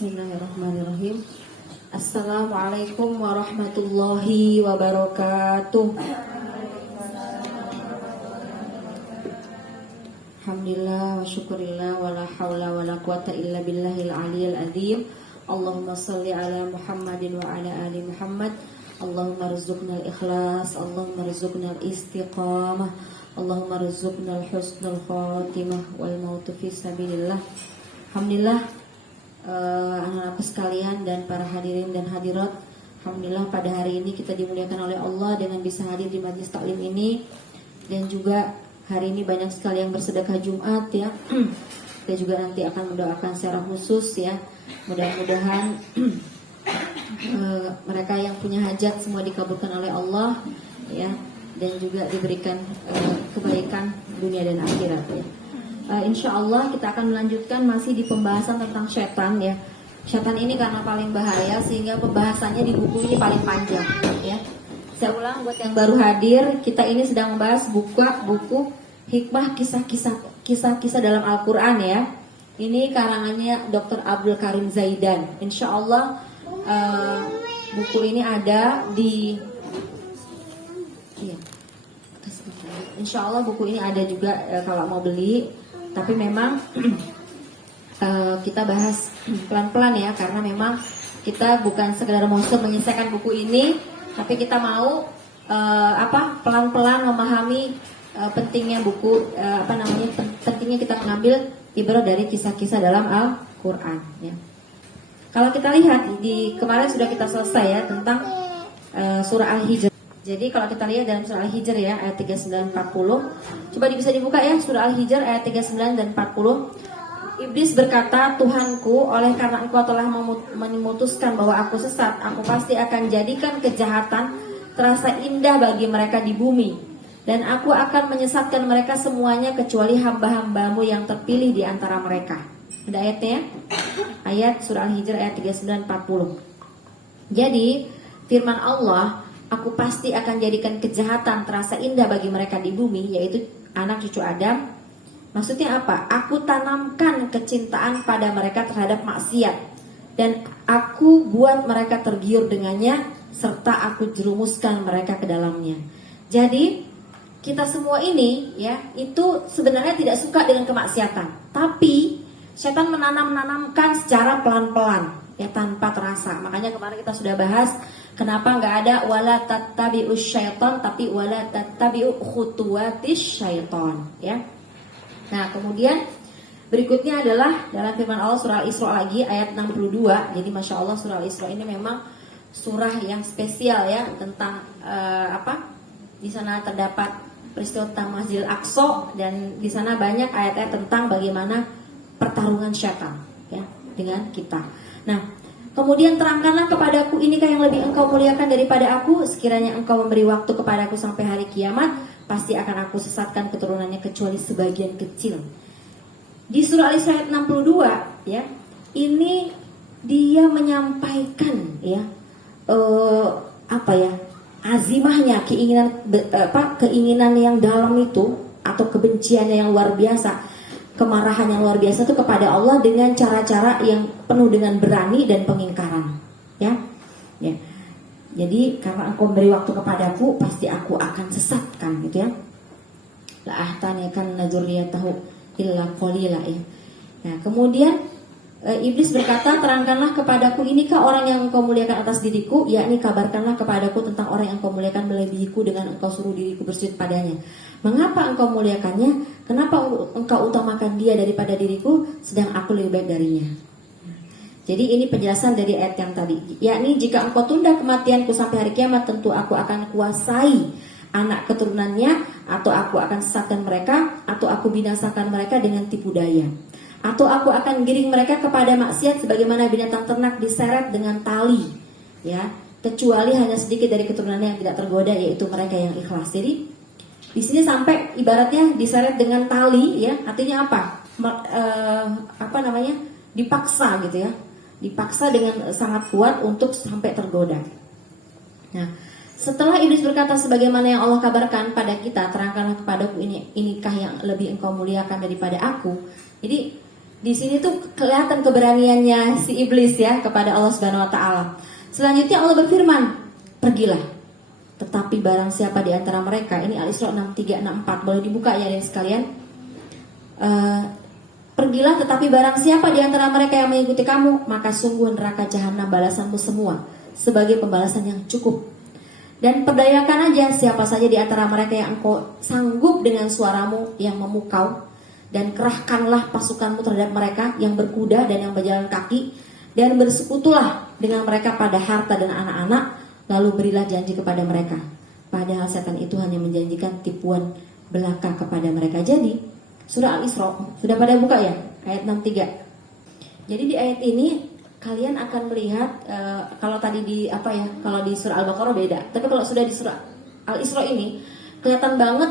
Bismillahirrahmanirrahim. Assalamualaikum warahmatullahi wabarakatuh. Alhamdulillah wa syukurillah wa la hawla wa la quwata illa billahil aliyil azim. Allahumma salli ala Muhammadin wa ala ali Muhammad. Allahumma rizukna al-ikhlas, Allahumma rizukna al-istiqamah, Allahumma rizukna al-husnul khatimah wal mautu fi sabilillah. Alhamdulillah, anak-anakku sekalian dan para hadirin dan hadirat, alhamdulillah pada hari ini kita dimuliakan oleh Allah dengan bisa hadir di majlis taklim ini. Dan juga hari ini banyak sekali yang bersedekah Jumat ya. Kita juga nanti akan mendoakan secara khusus ya. Mudah-mudahan mereka yang punya hajat semua dikabulkan oleh Allah ya, dan juga diberikan kebaikan dunia dan akhirat ya. Insya Allah kita akan melanjutkan masih di pembahasan tentang setan ya. Setan ini karena paling bahaya sehingga pembahasannya di buku ini paling panjang ya. Saya ulang buat yang baru hadir, kita ini sedang membahas buku Hikmah kisah-kisah dalam Al-Quran ya. Ini karangannya Dr. Abdul Karim Zaidan. Insya Allah buku ini ada di Insya Allah buku ini ada juga kalau mau beli. Tapi memang kita bahas pelan-pelan ya, karena memang kita bukan sekedar mau menyelesaikan buku ini, tapi kita mau pelan-pelan memahami pentingnya buku, pentingnya kita mengambil ibarat dari kisah-kisah dalam Al-Quran ya. Kalau kita lihat di kemarin sudah kita selesai ya tentang surah Al-Hijr. Jadi kalau kita lihat dalam surah Al-Hijr ya ayat 39-40, coba bisa dibuka ya surah Al-Hijr ayat 39 dan 40. Iblis berkata, Tuhanku, oleh karena engkau telah memutuskan bahwa aku sesat, aku pasti akan jadikan kejahatan terasa indah bagi mereka di bumi, dan aku akan menyesatkan mereka semuanya kecuali hamba-hambamu yang terpilih di antara mereka. Ada ayatnya? Ayat surah Al-Hijr ayat 39-40. Jadi firman Allah, aku pasti akan jadikan kejahatan terasa indah bagi mereka di bumi, yaitu anak cucu Adam. Maksudnya apa? Aku tanamkan kecintaan pada mereka terhadap maksiat, dan aku buat mereka tergiur dengannya, serta aku jerumuskan mereka ke dalamnya. Jadi kita semua ini ya, itu sebenarnya tidak suka dengan kemaksiatan, tapi setan menanamkan secara pelan-pelan ya, tanpa terasa. Makanya kemarin kita sudah bahas kenapa nggak ada wala tattabi'us syaiton, tapi wala tattabi'u khutuwatis syaiton ya. Nah kemudian berikutnya adalah dalam firman Allah surah Al-Isra lagi ayat 62. Jadi Masya Allah surah Al-Isra ini memang surah yang spesial ya, tentang di sana terdapat peristiwa tentang Masjidil Aqsa, dan di sana banyak ayat-ayat tentang bagaimana pertarungan syaitan ya dengan kita. Nah kemudian terangkanlah kepadaku, inikah yang lebih engkau muliakan daripada aku? Sekiranya engkau memberi waktu kepadaku sampai hari kiamat, pasti akan aku sesatkan keturunannya kecuali sebagian kecil. Di surah Al-Isra ayat 62 ya, ini dia menyampaikan ya azimahnya, keinginan yang dalam itu, atau kebenciannya yang luar biasa, kemarahan yang luar biasa itu kepada Allah dengan cara-cara yang penuh dengan berani dan pengingkaran ya. Jadi karena engkau memberi waktu kepadaku, pasti aku akan sesatkan gitu ya. La ahtanikan dzurriyyatahu illa qalila ya. Nah kemudian iblis berkata, terangkanlah kepadaku, inikah orang yang engkau muliakan atas diriku? Yakni kabarkanlah kepadaku tentang orang yang engkau muliakan melebihiku dengan engkau suruh diriku bersujud padanya. Mengapa engkau muliakannya? Kenapa engkau utamakan dia daripada diriku, sedang aku lebih baik darinya? Jadi ini penjelasan dari ayat yang tadi. Yakni jika engkau tunda kematianku sampai hari kiamat, tentu aku akan kuasai anak keturunannya, atau aku akan sesatkan mereka, atau aku binasakan mereka dengan tipu daya, atau aku akan giring mereka kepada maksiat sebagaimana binatang ternak diseret dengan tali ya, kecuali hanya sedikit dari keturunannya yang tidak tergoda, yaitu mereka yang ikhlas. Jadi di sini sampai ibaratnya diseret dengan tali ya, artinya dipaksa gitu ya, dipaksa dengan sangat kuat untuk sampai tergoda. Nah setelah iblis berkata sebagaimana yang Allah kabarkan pada kita, terangkanlah kepadaku, inikah yang lebih engkau muliakan daripada aku. Jadi Di sini tuh kelihatan keberaniannya si iblis ya kepada Allah Subhanahu wa taala. Selanjutnya Allah berfirman, "Pergilah. Tetapi barang siapa di antara mereka," ini Al-Isra 63-64, boleh dibuka ya dari sekalian. "Pergilah, tetapi barang siapa di antara mereka yang mengikuti kamu, maka sungguh neraka jahanam balasanmu semua sebagai pembalasan yang cukup. Dan perdayakan aja siapa saja di antara mereka yang engkau sanggup dengan suaramu yang memukau, dan kerahkanlah pasukanmu terhadap mereka yang berkuda dan yang berjalan kaki, dan bersekutulah dengan mereka pada harta dan anak-anak, lalu berilah janji kepada mereka. Padahal setan itu hanya menjanjikan tipuan belaka kepada mereka." Jadi surah Al-Isra sudah pada buka ya, ayat 63. Jadi di ayat ini kalian akan melihat kalau tadi di kalau di surah Al-Baqarah beda, tapi kalau sudah di surah Al-Isra ini kelihatan banget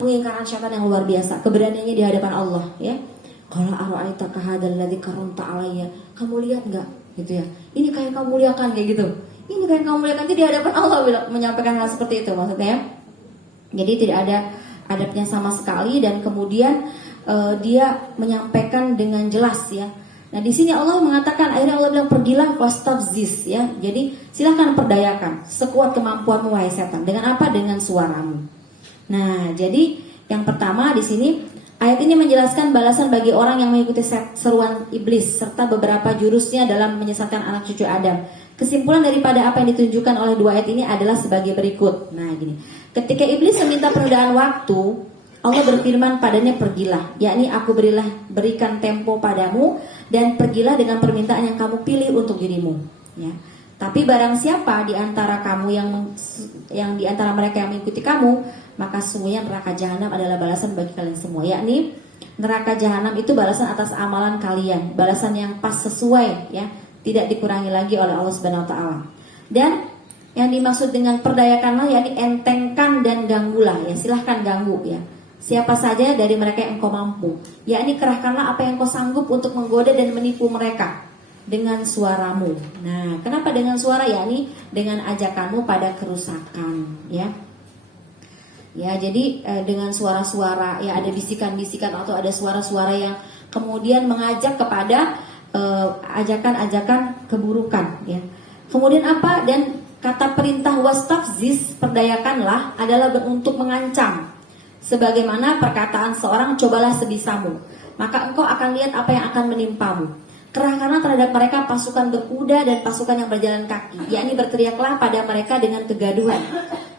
pengingkaran syaitan yang luar biasa, keberaniannya di hadapan Allah ya. Qala ara'aitaka hadzal ladzi karramta alayya, kamu lihat enggak gitu ya, ini kayak kamu muliakan kayak gitu, ini kayak kamu muliakan, itu di hadapan Allah menyampaikan hal seperti itu maksudnya ya. Jadi tidak ada adabnya sama sekali, dan kemudian dia menyampaikan dengan jelas ya. Nah di sini Allah mengatakan, akhirnya Allah bilang, "Pergilah wastafziz," ya. Jadi silakan perdayakan sekuat kemampuanmu wahai setan. Dengan apa? Dengan suaramu. Nah jadi yang pertama di sini ayat ini menjelaskan balasan bagi orang yang mengikuti seruan iblis serta beberapa jurusnya dalam menyesatkan anak cucu Adam. Kesimpulan daripada apa yang ditunjukkan oleh dua ayat ini adalah sebagai berikut. Nah gini, ketika iblis meminta penundaan waktu, Allah berfirman padanya, "Pergilah, yakni aku berikan tempo padamu, dan pergilah dengan permintaan yang kamu pilih untuk dirimu." Ya. Tapi barang siapa di antara kamu yang di antara mereka yang mengikuti kamu, maka sesungguhnya neraka jahanam adalah balasan bagi kalian semua. Yakni neraka jahanam itu balasan atas amalan kalian, balasan yang pas sesuai ya, tidak dikurangi lagi oleh Allah Subhanahu wa taala. Dan yang dimaksud dengan perdayakanlah yakni entengkan dan ganggulah ya, silahkan ganggu ya. Siapa saja dari mereka yang engkau mampu, yakni kerahkanlah apa yang engkau sanggup untuk menggoda dan menipu mereka dengan suaramu. Nah, kenapa dengan suara? Yakni dengan ajakanmu pada kerusakan ya. Ya, jadi dengan suara-suara ya, ada bisikan-bisikan atau ada suara-suara yang kemudian mengajak kepada ajakan-ajakan keburukan ya. Kemudian apa? Dan kata perintah wastafziz, perdayakanlah, adalah untuk mengancam. Sebagaimana perkataan seorang, "Cobalah sebisamu, maka engkau akan lihat apa yang akan menimpamu." Kerahkanlah terhadap mereka pasukan berkuda dan pasukan yang berjalan kaki, yakni berteriaklah pada mereka dengan kegaduhan.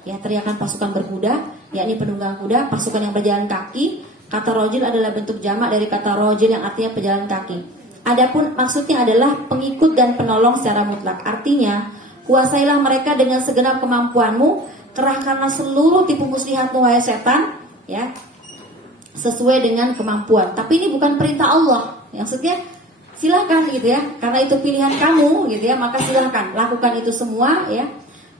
Ya, teriakan pasukan berkuda, yakni penunggang kuda, pasukan yang berjalan kaki. Kata rojil adalah bentuk jamak dari kata rojil yang artinya pejalan kaki. Adapun maksudnya adalah pengikut dan penolong secara mutlak. Artinya, kuasailah mereka dengan segenap kemampuanmu, kerahkanlah seluruh tipu muslihatmu wahai setan, ya, sesuai dengan kemampuan. Tapi ini bukan perintah Allah. Maksudnya silakan gitu ya, karena itu pilihan kamu gitu ya, maka silakan lakukan itu semua ya.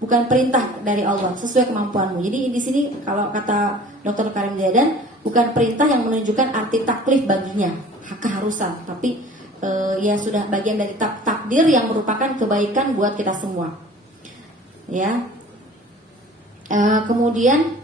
Bukan perintah dari Allah, sesuai kemampuanmu. Jadi di sini kalau kata Dr. Karim Zaidan, bukan perintah yang menunjukkan arti taklif baginya, keharusan, tapi ya sudah bagian dari takdir yang merupakan kebaikan buat kita semua. Ya. Kemudian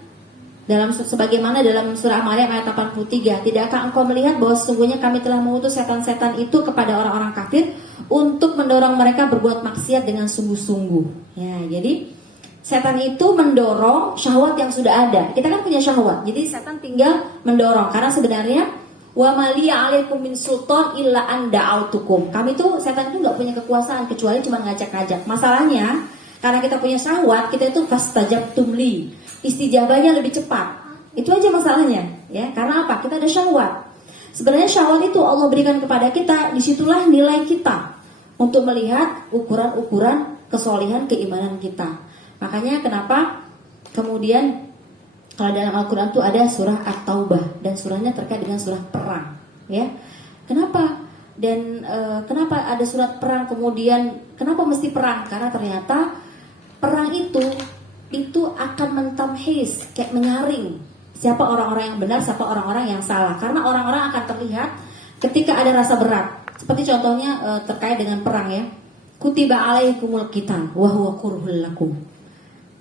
sebagaimana dalam surah Maryam ayat 83, "Tidakkah engkau melihat bahwa sesungguhnya kami telah mengutus setan-setan itu kepada orang-orang kafir untuk mendorong mereka berbuat maksiat dengan sungguh-sungguh." Ya, jadi setan itu mendorong syahwat yang sudah ada. Kita kan punya syahwat, jadi setan tinggal mendorong. Karena sebenarnya wa maliya alaikum min sultan illa an da'autukum. Kami tuh, setan itu nggak punya kekuasaan kecuali cuma ngajak-ngajak. Masalahnya karena kita punya syahwat, kita itu fastajabtum li, istijabahnya lebih cepat. Itu aja masalahnya ya. Karena apa? Kita ada syahwat. Sebenarnya syahwat itu Allah berikan kepada kita, disitulah nilai kita untuk melihat ukuran-ukuran kesolihan keimanan kita. Makanya kenapa kemudian kalau dalam Al-Quran itu ada surah At-Taubah, dan surahnya terkait dengan surah perang ya. Kenapa? Dan kenapa ada surat perang, kemudian kenapa mesti perang? Karena ternyata perang itu akan mentamhis, kayak menyaring siapa orang-orang yang benar, siapa orang-orang yang salah. Karena orang-orang akan terlihat ketika ada rasa berat. Seperti contohnya terkait dengan perang ya. Kutiba alaikumul qital wa huwa kurhul lakum.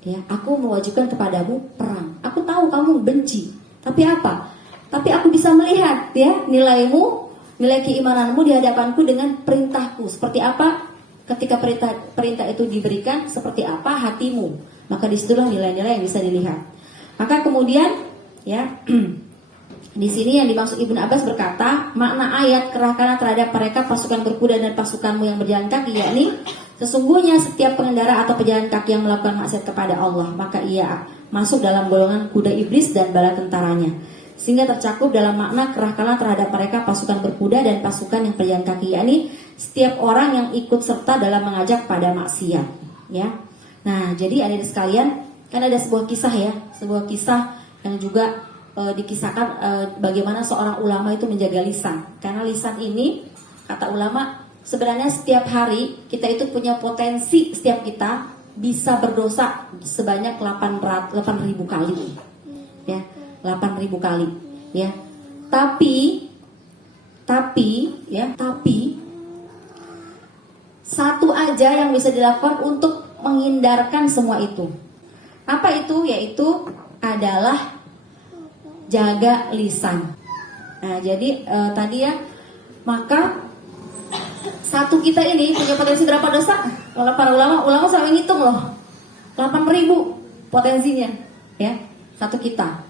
Ya, aku mewajibkan kepadamu perang. Aku tahu kamu benci. Tapi apa? Tapi aku bisa melihat ya nilaimu nilai keimananmu di hadapanku dengan perintahku. Seperti apa ketika perintah itu diberikan, seperti apa hatimu. Maka disitulah nilai-nilai yang bisa dilihat. Maka kemudian ya di sini yang dimaksud Ibnu Abbas berkata, makna ayat kerahkanlah terhadap mereka pasukan berkuda dan pasukanmu yang berjalan kaki, yakni sesungguhnya setiap pengendara atau pejalan kaki yang melakukan maksiat kepada Allah, maka ia masuk dalam golongan kuda iblis dan bala tentaranya. Sehingga tercakup dalam makna kerahkanlah terhadap mereka pasukan berkuda dan pasukan yang berjalan kaki, yakni setiap orang yang ikut serta dalam mengajak pada maksiat. Ya, nah jadi adik sekalian, kan ada sebuah kisah ya, sebuah kisah yang juga dikisahkan bagaimana seorang ulama itu menjaga lisan. Karena lisan ini, kata ulama, sebenarnya setiap hari kita itu punya potensi, setiap kita bisa berdosa sebanyak 8.000 kali. Ya, 8.000 kali. Ya. Tapi satu aja yang bisa dilakukan untuk menghindarkan semua itu. Apa itu? Yaitu adalah jaga lisan. Nah, jadi tadi ya, maka satu kita ini punya potensi berapa dosa? Kalau para ulama selalu ngitung loh, 8.000 potensinya, ya, satu kita.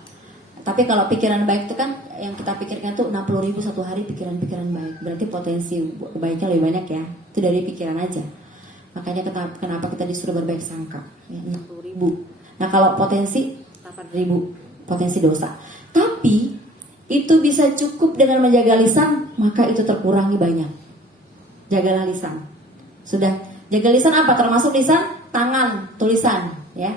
Tapi kalau pikiran baik itu kan yang kita pikirkan tuh 60.000 satu hari pikiran-pikiran baik. Berarti potensi kebaikan lebih banyak ya. Itu dari pikiran aja. Makanya kenapa kita disuruh berbaik sangka? Ya, 60.000. Nah kalau potensi 8.000 potensi dosa. Tapi itu bisa cukup dengan menjaga lisan, maka itu terkurangi banyak. Jagalah lisan. Sudah, jaga lisan apa? Termasuk lisan, tangan, tulisan, ya.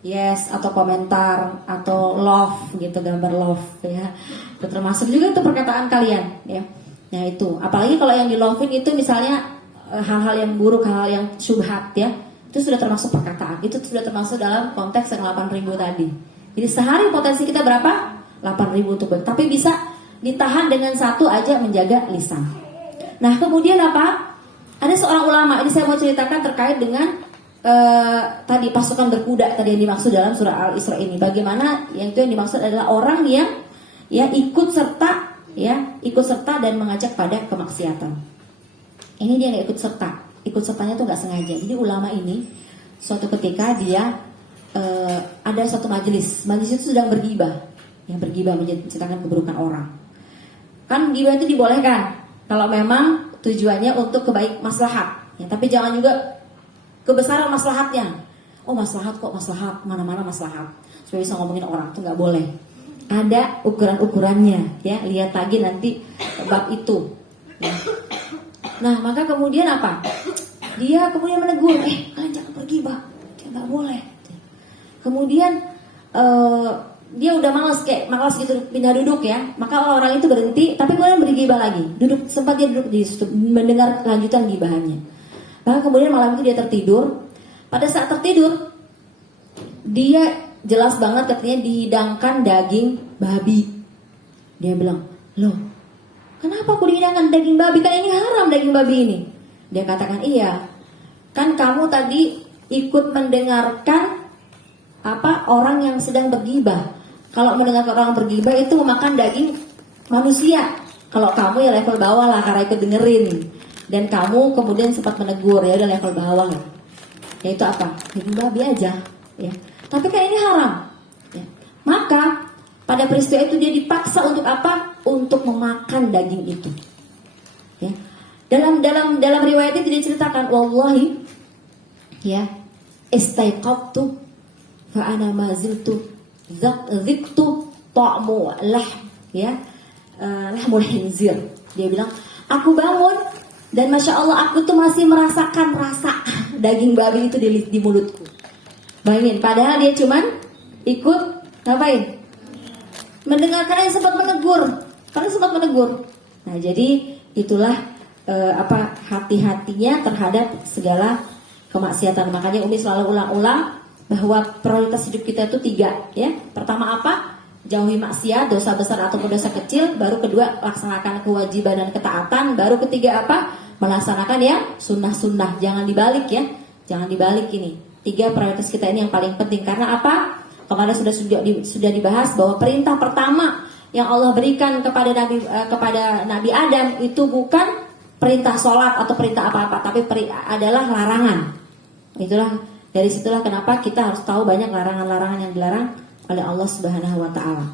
Yes, atau komentar, atau love gitu, gambar love, ya. Itu termasuk juga itu perkataan kalian, ya. Nah itu, apalagi kalau yang di love-in itu misalnya hal-hal yang buruk, hal-hal yang syubhat, ya. Itu sudah termasuk perkataan. Itu sudah termasuk dalam konteks yang 8.000 tadi. Jadi sehari potensi kita berapa? 8.000 untuk tapi bisa ditahan dengan satu aja, menjaga lisan. Nah kemudian apa? Ada seorang ulama, ini saya mau ceritakan terkait dengan tadi pasukan berkuda tadi yang dimaksud dalam surah Al-Isra ini. Bagaimana yang itu yang dimaksud adalah orang yang ya ikut serta dan mengajak pada kemaksiatan. Ini dia nggak ikut serta, ikut sertanya tuh nggak sengaja. Jadi ulama ini suatu ketika dia ada satu majelis itu sedang bergibah. Yang bergibah menceritakan keburukan orang. Kan gibah itu dibolehkan kalau memang tujuannya untuk kebaik maslahat. Ya, tapi jangan juga kebesaran maslahatnya. Oh maslahat kok maslahat, mana-mana maslahat. Supaya bisa ngomongin orang itu nggak boleh. Ada ukuran-ukurannya, ya. Lihat lagi nanti bab itu. Ya. Nah maka kemudian apa? Dia kemudian menegur, kalian jangan bergibah, nggak boleh. Kemudian dia udah malas gitu pindah duduk ya. Maka orang itu berhenti, tapi kemudian bergibah lagi. Sempat dia duduk di situ mendengar kelanjutan gibahannya. Maka kemudian malam itu dia tertidur. Pada saat tertidur, dia jelas banget katanya dihidangkan daging babi. Dia bilang, loh, kenapa aku dihidangkan daging babi? Kan ini haram daging babi ini. Dia katakan, iya. Kan kamu tadi ikut mendengarkan orang yang sedang bergibah. Kalau mendengar orang bergibah itu memakan daging manusia. Kalau kamu ya level bawah lah karena ikut dengerin. Dan kamu kemudian sempat menegur, ya udah level bawah lah. Ya itu apa? Daging babi aja, ya. Tapi kan ini haram. Ya. Maka pada peristiwa itu dia dipaksa untuk apa? Untuk memakan daging itu. Ya. Dalam riwayat itu diceritakan, wallahi, ya, istaiqadtu fa ana ma ziltu ziktu ta'mu ya, lahmul khinzir. Dia bilang, aku bangun dan masya Allah aku tuh masih merasakan rasa daging babi itu di mulutku. Bayangin, padahal dia cuman ikut ngapain? Mendengarkan yang sempat menegur. Nah jadi itulah hati-hatinya terhadap segala kemaksiatan. Makanya Umi selalu ulang-ulang bahwa prioritas hidup kita itu 3 ya. Pertama apa? Jauhi maksiat, dosa besar ataupun dosa kecil. Baru kedua, laksanakan kewajiban dan ketaatan. Baru ketiga apa? Melaksanakan ya sunnah-sunnah. Jangan dibalik ya. Jangan dibalik ini. 3 prioritas kita ini yang paling penting. Karena apa? Kemarin sudah dibahas bahwa perintah pertama yang Allah berikan kepada Nabi Adam itu bukan perintah sholat atau perintah apa-apa, tapi adalah larangan. Dari situlah kenapa kita harus tahu banyak larangan-larangan yang dilarang oleh Allah Subhanahu wa taala.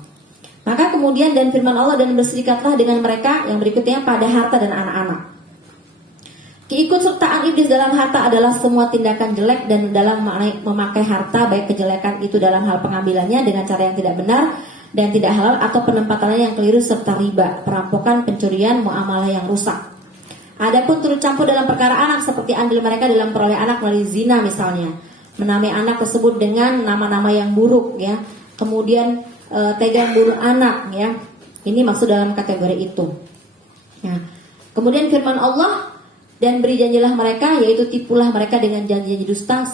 Maka kemudian dan firman Allah, dan berserikatlah dengan mereka yang berikutnya pada harta dan anak-anak. Keikutsertaan iblis dalam harta adalah semua tindakan jelek dan dalam memakai harta, baik kejelekan itu dalam hal pengambilannya dengan cara yang tidak benar dan tidak halal, atau penempatannya yang keliru serta riba, perampokan, pencurian, muamalah yang rusak. Adapun turut campur dalam perkara anak seperti andil mereka dalam peroleh anak melalui zina misalnya, menamai anak tersebut dengan nama-nama yang buruk ya, kemudian tega bunuh anak ya, ini masuk dalam kategori itu. Nah, kemudian firman Allah, dan beri janjilah mereka, yaitu tipulah mereka dengan janji-janji dusta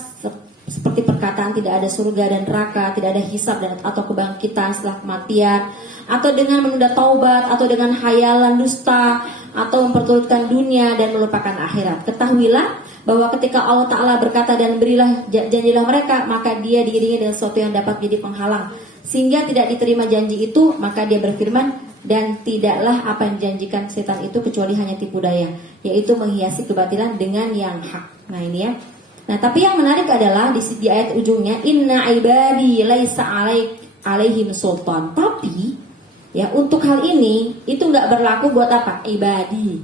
seperti perkataan tidak ada surga dan neraka, tidak ada hisab dan atau kebangkitan setelah kematian, atau dengan menunda taubat, atau dengan hayalan dusta, atau memperturutkan dunia dan melupakan akhirat. Ketahuilah bahwa ketika Allah Ta'ala berkata dan berilah janjilah mereka, maka dia diiringi dengan sesuatu yang dapat menjadi penghalang sehingga tidak diterima janji itu. Maka dia berfirman, dan tidaklah apa yang dijanjikan setan itu kecuali hanya tipu daya, yaitu menghiasi kebatilan dengan yang hak. Nah ini ya. Nah tapi yang menarik adalah di ayat ujungnya, inna ibadi laisa alaihim sultan. Tapi ya, untuk hal ini itu nggak berlaku buat apa? Ibadi,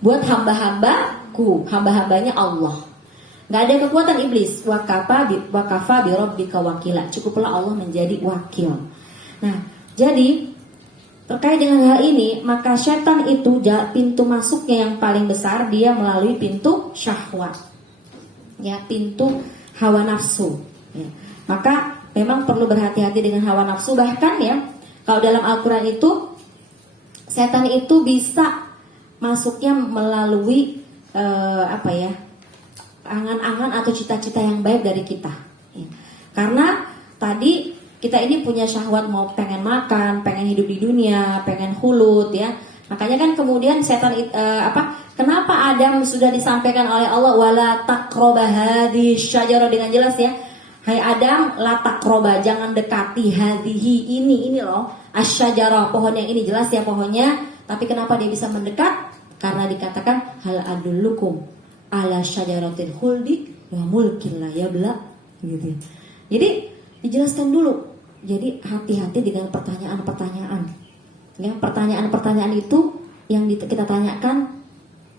buat hamba-hambaku, hamba-hambanya Allah. Nggak ada kekuatan iblis. Wakafa bi rabbika wakila. Cukuplah Allah menjadi wakil. Nah, jadi terkait dengan hal ini, maka setan itu pintu masuknya yang paling besar dia melalui pintu syahwat. Ya, pintu hawa nafsu. Ya. Maka memang perlu berhati-hati dengan hawa nafsu. Bahkan ya, kalau dalam Al-Quran itu setan itu bisa masuknya melalui angan-angan atau cita-cita yang baik dari kita ya. Karena tadi kita ini punya syahwat, mau pengen makan, pengen hidup di dunia, pengen hulut ya. Makanya kan kemudian setan kenapa Adam sudah disampaikan oleh Allah wala taqraba hadhihi syajarah dengan jelas ya. Hai Adam, la taqraba, jangan dekati hadhihi ini loh, asyajarah, pohon yang ini, jelas ya pohonnya. Tapi kenapa dia bisa mendekat? Karena dikatakan hal adullukum ala syajaratil khuldi wa mulkin la yabla gitu. Jadi dijelaskan dulu. Jadi hati-hati dengan pertanyaan-pertanyaan. Ya, pertanyaan-pertanyaan itu yang kita tanyakan,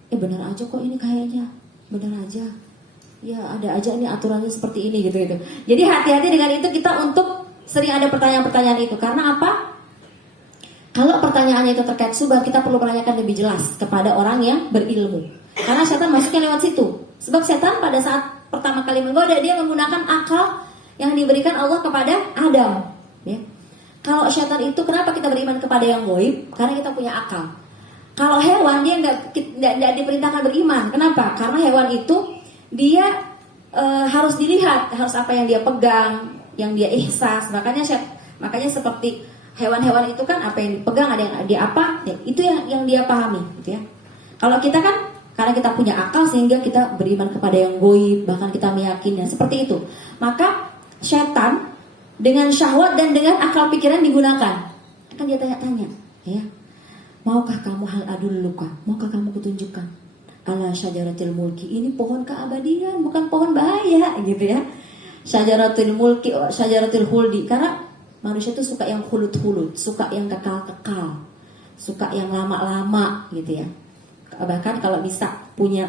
benar aja kok ini kayaknya, benar aja. Ya ada aja ini aturannya seperti ini gitu. Jadi hati-hati dengan itu, kita untuk sering ada pertanyaan-pertanyaan itu. Karena apa? Kalau pertanyaannya itu terkait subhat, kita perlu menanyakan lebih jelas kepada orang yang berilmu. Karena setan masuknya lewat situ. Sebab setan pada saat pertama kali menggoda, dia menggunakan akal yang diberikan Allah kepada Adam ya. Kalau setan itu, kenapa kita beriman kepada yang gaib? Karena kita punya akal. Kalau hewan, dia nggak diperintahkan beriman. Kenapa? Karena hewan itu dia harus dilihat, harus apa yang dia pegang, yang dia ihsas. Makanya seperti hewan-hewan itu kan apa yang dipegang, ada yang dia apa, ya, itu yang dia pahami gitu ya. Kalau kita kan karena kita punya akal sehingga kita beriman kepada yang gaib, bahkan kita meyakini seperti itu. Maka setan dengan syahwat dan dengan akal pikiran digunakan. Akan dia tanya-tanya, ya. Maukah kamu hal adulluka? Maukah kamu kutunjukkan? Ala syajaratil mulki, ini pohon keabadian, bukan pohon bahaya gitu ya. Syajaratil mulki, syajaratil huldi. Karena manusia itu suka yang hulut-hulut, suka yang kekal-kekal, suka yang lama-lama gitu ya. Bahkan kalau bisa punya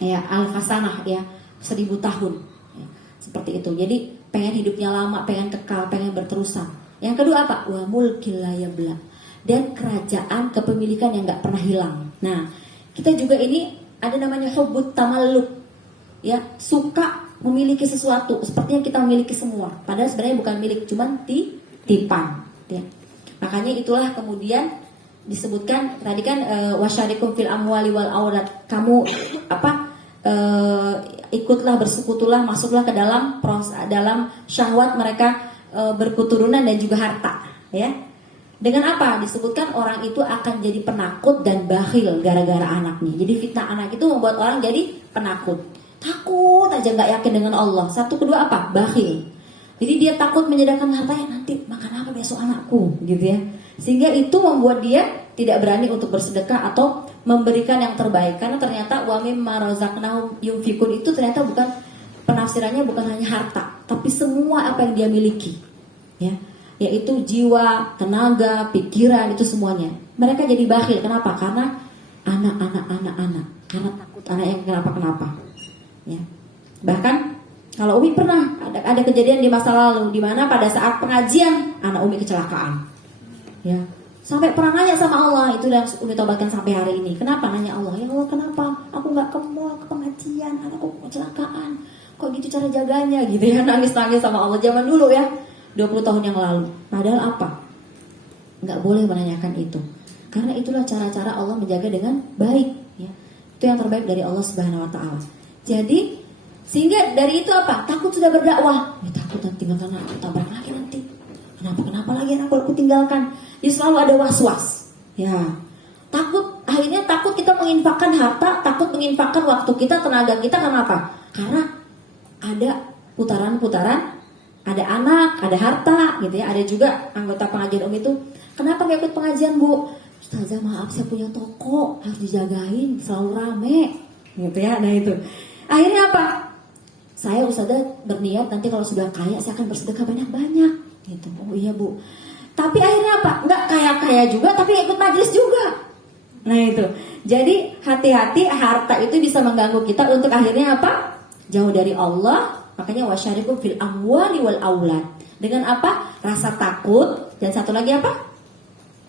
ya al-fasanah ya 1000 tahun ya, seperti itu. Jadi pengen hidupnya lama, pengen kekal, pengen berterusan. Yang kedua apa? Wa mulkil la yabla, dan kerajaan kepemilikan yang nggak pernah hilang. Nah, kita juga ini ada namanya hubbut tamalluk ya, suka memiliki sesuatu seperti yang kita memiliki semua, padahal sebenarnya bukan milik, cuman titipan ya. Makanya itulah kemudian disebutkan tadi kan wasyarikum fil amwali wal aulad, kamu ikutlah, bersekutulah, masuklah ke dalam syahwat mereka, berketurunan dan juga harta ya. Dengan apa? Disebutkan orang itu akan jadi penakut dan bakhil gara-gara anaknya. Jadi fitnah anak itu membuat orang jadi penakut, takut aja, nggak yakin dengan Allah. Satu, kedua apa? Bakhil. Jadi dia takut menyedekahkan hartanya, nanti makan apa besok anakku gitu ya. Sehingga itu membuat dia tidak berani untuk bersedekah atau memberikan yang terbaik. Karena ternyata wa mimma razaqnahum yunfikun itu ternyata bukan, penafsirannya bukan hanya harta, tapi semua apa yang dia miliki. Ya, yaitu jiwa, tenaga, pikiran, itu semuanya. Mereka jadi bakhil. Kenapa? Karena anak. Karena takut anak yang kenapa-kenapa. Ya. Bahkan kalau Umi pernah ada kejadian di masa lalu di mana pada saat pengajian anak Umi kecelakaan. Ya. Sampai pernah nanya sama Allah, itu yang Umi tobatkan sampai hari ini. Kenapa? Nanya Allah, ya Allah kenapa? Aku nggak ke mall, ke pengajian, anakku kecelakaan. Kok gitu cara jaganya gitu ya, nangis-nangis sama Allah zaman dulu ya, 20 tahun yang lalu. Padahal apa? Nggak boleh menanyakan itu. Karena itulah cara-cara Allah menjaga dengan baik ya. Itu yang terbaik dari Allah Subhanahu wa taala. Jadi sehingga dari itu apa? Takut sudah berdakwah. Ya, takut nanti tinggalkan aku, tabrak lagi nanti. Kenapa lagi aku tinggalkan? Ya selalu ada was-was. Ya. Akhirnya takut kita menginfakkan harta, takut menginfakkan waktu kita, tenaga kita. Kenapa? Karena ada putaran-putaran, ada anak, ada harta gitu ya. Ada juga anggota pengajian itu, kenapa gak ikut pengajian Bu? Ustazah maaf saya punya toko, harus dijagain, selalu rame gitu ya. Nah itu akhirnya apa? Saya Ustazah berniat nanti kalau sudah kaya saya akan bersedekah banyak-banyak gitu. Oh iya Bu. Tapi akhirnya apa? Nggak kaya-kaya juga tapi ikut majelis juga. Nah itu. Jadi hati-hati, harta itu bisa mengganggu kita untuk akhirnya apa? Jauh dari Allah. Makanya wasyarikum fil amwali wal aulad. Dengan apa? Rasa takut dan satu lagi apa?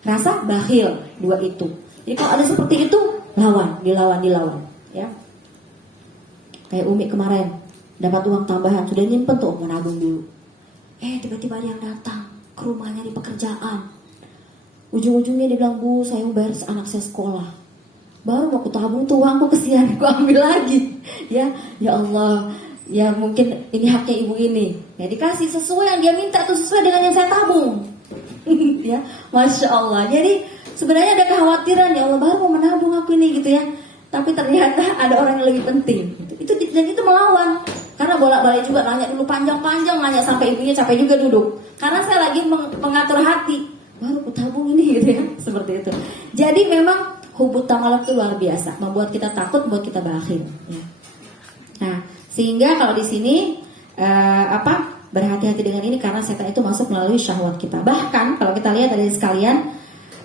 Rasa bakhil. Dua itu. Jadi kalau ada seperti itu, dilawan ya. Kayak Umi kemarin dapat uang tambahan, sudah nyimpen tuh menabung dulu. Tiba-tiba ada yang datang ke rumahnya di pekerjaan. Ujung-ujungnya dia bilang, Bu saya mau bayar anak saya sekolah. Baru mau aku tabung tuh uangku, kesian aku ambil lagi. Ya Allah, ya mungkin ini haknya ibu ini. Ya dikasih sesuai yang dia minta tuh, sesuai dengan yang saya tabung. Ya, Masya Allah. Jadi sebenarnya ada kekhawatiran, ya Allah baru mau menabung aku ini gitu ya. Tapi ternyata ada orang yang lebih penting. Itu melawan. Karena bolak-balik juga nanya dulu panjang-panjang, nanya sampai ibunya capek juga duduk. Karena saya lagi mengatur hati, baru ku tabung ini gitu ya, seperti itu. Jadi memang hubut tamalak itu luar biasa, membuat kita takut, membuat kita bakhil. Ya. Nah, sehingga kalau di sini berhati-hati dengan ini karena setan itu masuk melalui syahwat kita. Bahkan kalau kita lihat tadi sekalian,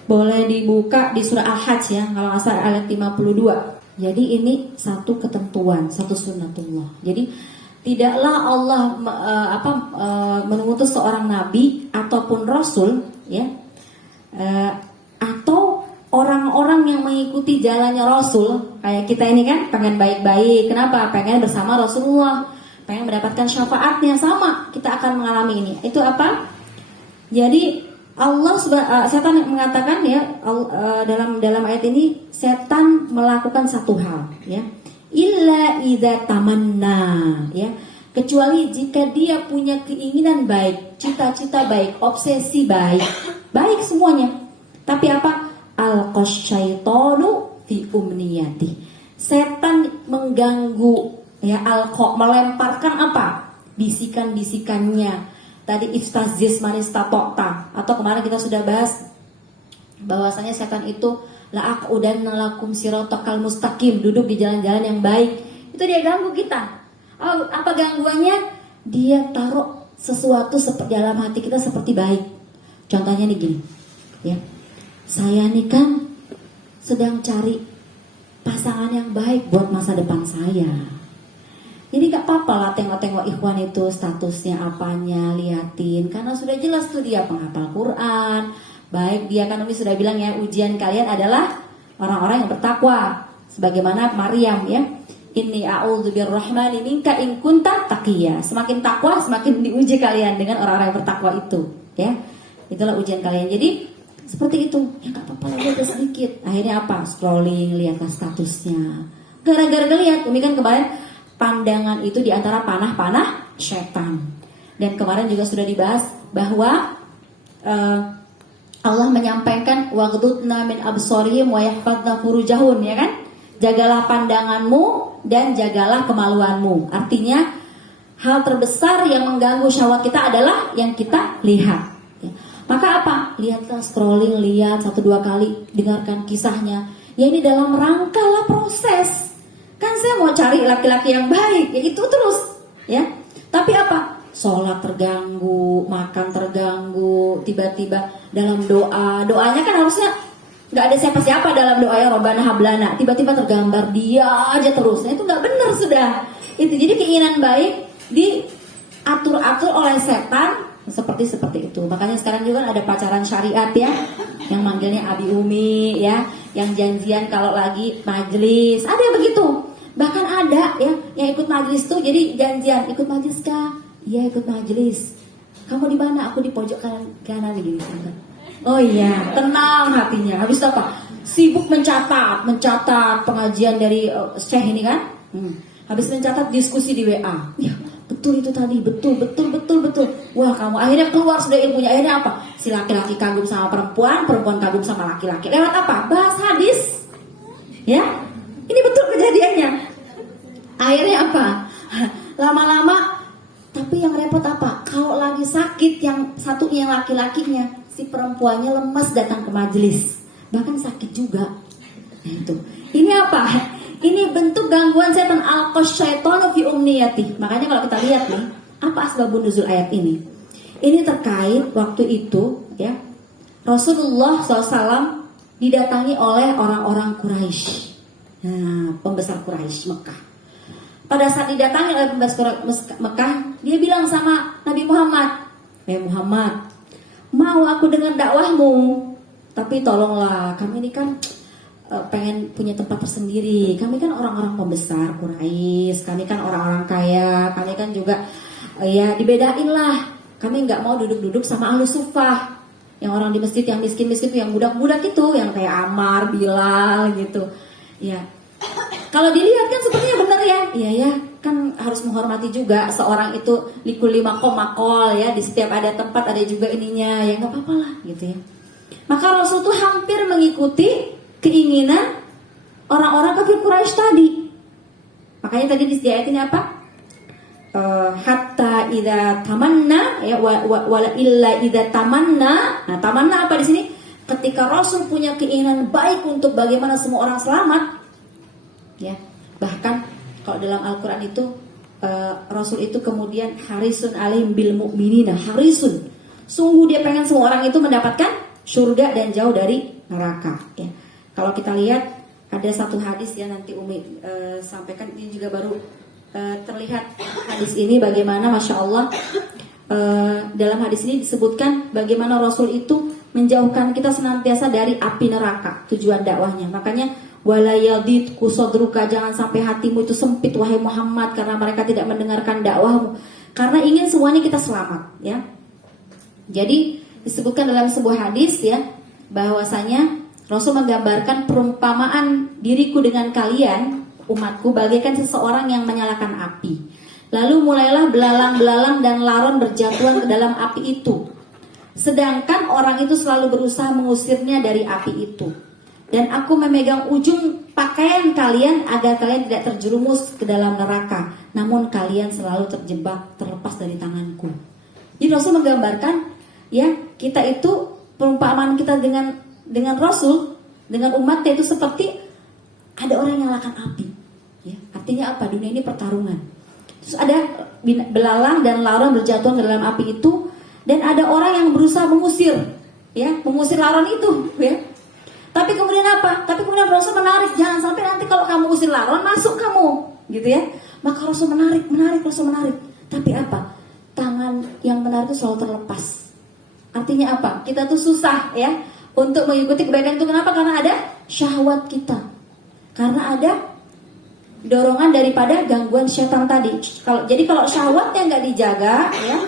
boleh dibuka di surah Al-Hajj ya, kalau nggak salah ayat 52. Jadi ini satu ketentuan, satu sunnatullah. Jadi tidaklah Allah mengutus seorang nabi ataupun rasul ya, atau orang-orang yang mengikuti jalannya rasul kayak kita ini kan pengen baik-baik. Kenapa? Pengen bersama Rasulullah, pengen mendapatkan syafaatnya, sama kita akan mengalami ini. Itu apa? Jadi setan mengatakan ya, dalam ayat ini setan melakukan satu hal ya, illa idza tamanna ya, kecuali jika dia punya keinginan baik, cita-cita baik, obsesi baik semuanya. Tapi apa? Alqasyaitonu fi umniyati. Setan mengganggu ya, melemparkan apa? Bisikan-bisikannya. Tadi iftazis manistatokta, atau kemarin kita sudah bahas bahwasanya setan itu la'aqudanna lakum siratal mustaqim, duduk di jalan-jalan yang baik. Itu dia ganggu kita. Apa gangguannya? Dia taruh sesuatu dalam hati kita seperti baik. Contohnya nih gini ya, saya nih kan sedang cari pasangan yang baik buat masa depan saya. Jadi gak apa-apa lah tengok-tengok ikhwan itu statusnya apanya, liatin. Karena sudah jelas tuh dia penghafal Quran. Baik dia kan Umi sudah bilang ya, ujian kalian adalah orang-orang yang bertakwa. Sebagaimana Maryam ya, Inni a'udzu birrahmani minka in kunta taqiyya. Semakin takwa semakin diuji kalian dengan orang-orang yang bertakwa itu ya. Itulah ujian kalian. Jadi seperti itu. Ya gak apa-apa lagi ada sedikit. Akhirnya apa? Scrolling, lihatlah statusnya. Gara-gara ngeliat, Umi kan kemarin pandangan itu diantara panah-panah setan. Dan kemarin juga sudah dibahas bahwa Allah menyampaikan waghdudna min absarihim wa yahfadna furujahun, ya kan? Jagalah pandanganmu dan jagalah kemaluanmu. Artinya hal terbesar yang mengganggu syahwat kita adalah yang kita lihat. Maka apa? Lihatlah, scrolling, lihat 1-2 kali, dengarkan kisahnya. Ya ini dalam rangka lah proses. Kan saya mau cari laki-laki yang baik, ya itu terus, ya. Tapi apa? Sholat terganggu, makan terganggu, tiba-tiba dalam doanya kan harusnya nggak ada siapa-siapa dalam doa ya Robbana hablana, tiba-tiba tergambar dia aja terus. Nah, itu nggak benar sudah. Itu jadi keinginan baik diatur-atur oleh setan seperti itu. Makanya sekarang juga ada pacaran syariat ya, yang manggilnya Abi Umi ya, yang janjian kalau lagi majelis, ada yang begitu. Bahkan ada ya yang ikut majelis tuh jadi janjian, ikut majelis kah? Iya ikut majelis. Kamu di mana? Aku di pojok kanan gini. Oh iya, tenang hatinya. Habis itu apa? Sibuk mencatat pengajian dari Syekh ini kan. Habis mencatat diskusi di WA. Ya, betul itu tadi, betul. Wah, kamu akhirnya keluar sudah ilmunya. Akhirnya apa? Si laki-laki kagum sama perempuan kagum sama laki-laki. Lewat apa? Bahas hadis. Ya, ini betul kejadiannya. Akhirnya apa? Lama-lama, tapi yang repot apa? Kalau lagi sakit yang satunya yang laki-lakinya, si perempuannya lemas datang ke majelis, bahkan sakit juga. Nah, itu. Ini apa? Ini bentuk gangguan setan, al-qasyaitanu fi umniyati. Makanya kalau kita lihat nih, apa asbabun nuzul ayat ini? Ini terkait waktu itu ya, Rasulullah SAW didatangi oleh orang-orang Quraisy. Nah, pembesar Quraisy Mekah. Pada saat didatangi oleh pembesar Mekah, dia bilang sama Nabi Muhammad, Muhammad, mau aku dengar dakwahmu, tapi tolonglah kami ini kan pengen punya tempat tersendiri. Kami kan orang-orang pembesar Quraisy, kami kan orang-orang kaya, kami kan juga ya dibedain lah. Kami nggak mau duduk-duduk sama ahlu sufah, yang orang di masjid yang miskin-miskin itu, yang budak-budak itu, yang kayak Ammar, Bilal gitu. Ya, kalau dilihat kan sepertinya benar ya. Iya ya, kan harus menghormati juga seorang itu likuli makom makol ya. Di setiap ada tempat ada juga ininya, ya nggak apa-apa lah gitu ya. Maka Rasul tuh hampir mengikuti keinginan orang-orang kafir Quraisy tadi. Makanya tadi di ayat ini apa? Hatta idza tamanna ya wala illa idza tamanna. Nah, tamanna apa di sini? Ketika Rasul punya keinginan baik untuk bagaimana semua orang selamat. Ya. Bahkan kalau dalam Al-Qur'an itu Rasul itu kemudian harisun alim bil mu'minina, harisun. Sungguh dia pengen semua orang itu mendapatkan surga dan jauh dari neraka ya. Kalau kita lihat ada satu hadis ya, nanti Umi sampaikan, ini juga baru terlihat hadis ini bagaimana Masya Allah dalam hadis ini disebutkan bagaimana Rasul itu menjauhkan kita senantiasa dari api neraka, tujuan dakwahnya. Makanya walayadid kusodruka, jangan sampai hatimu itu sempit wahai Muhammad karena mereka tidak mendengarkan dakwahmu, karena ingin semuanya kita selamat ya. Jadi disebutkan dalam sebuah hadis ya, bahwasanya Rasul menggambarkan perumpamaan diriku dengan kalian, umatku, bagaikan seseorang yang menyalakan api. Lalu mulailah belalang-belalang dan laron berjatuhan ke dalam api itu. Sedangkan orang itu selalu berusaha mengusirnya dari api itu. Dan aku memegang ujung pakaian kalian agar kalian tidak terjerumus ke dalam neraka. Namun kalian selalu terjebak, terlepas dari tanganku. Jadi Rasul menggambarkan ya, kita itu perumpamaan kita dengan Rasul, dengan umatnya itu seperti ada orang yang nyalakan api ya. Artinya apa? Dunia ini pertarungan. Terus ada belalang dan laron berjatuhan ke dalam api itu, dan ada orang yang berusaha mengusir laron itu ya. Tapi kemudian apa? Tapi kemudian Rasul menarik, jangan sampai nanti kalau kamu usir laron masuk kamu gitu ya. Maka Rasul menarik. Tapi apa? Tangan yang menarik itu selalu terlepas. Artinya apa? Kita tuh susah ya untuk mengikuti kebaikan itu. Kenapa? Karena ada syahwat kita, karena ada dorongan daripada gangguan setan tadi. Jadi kalau syahwatnya nggak dijaga ya,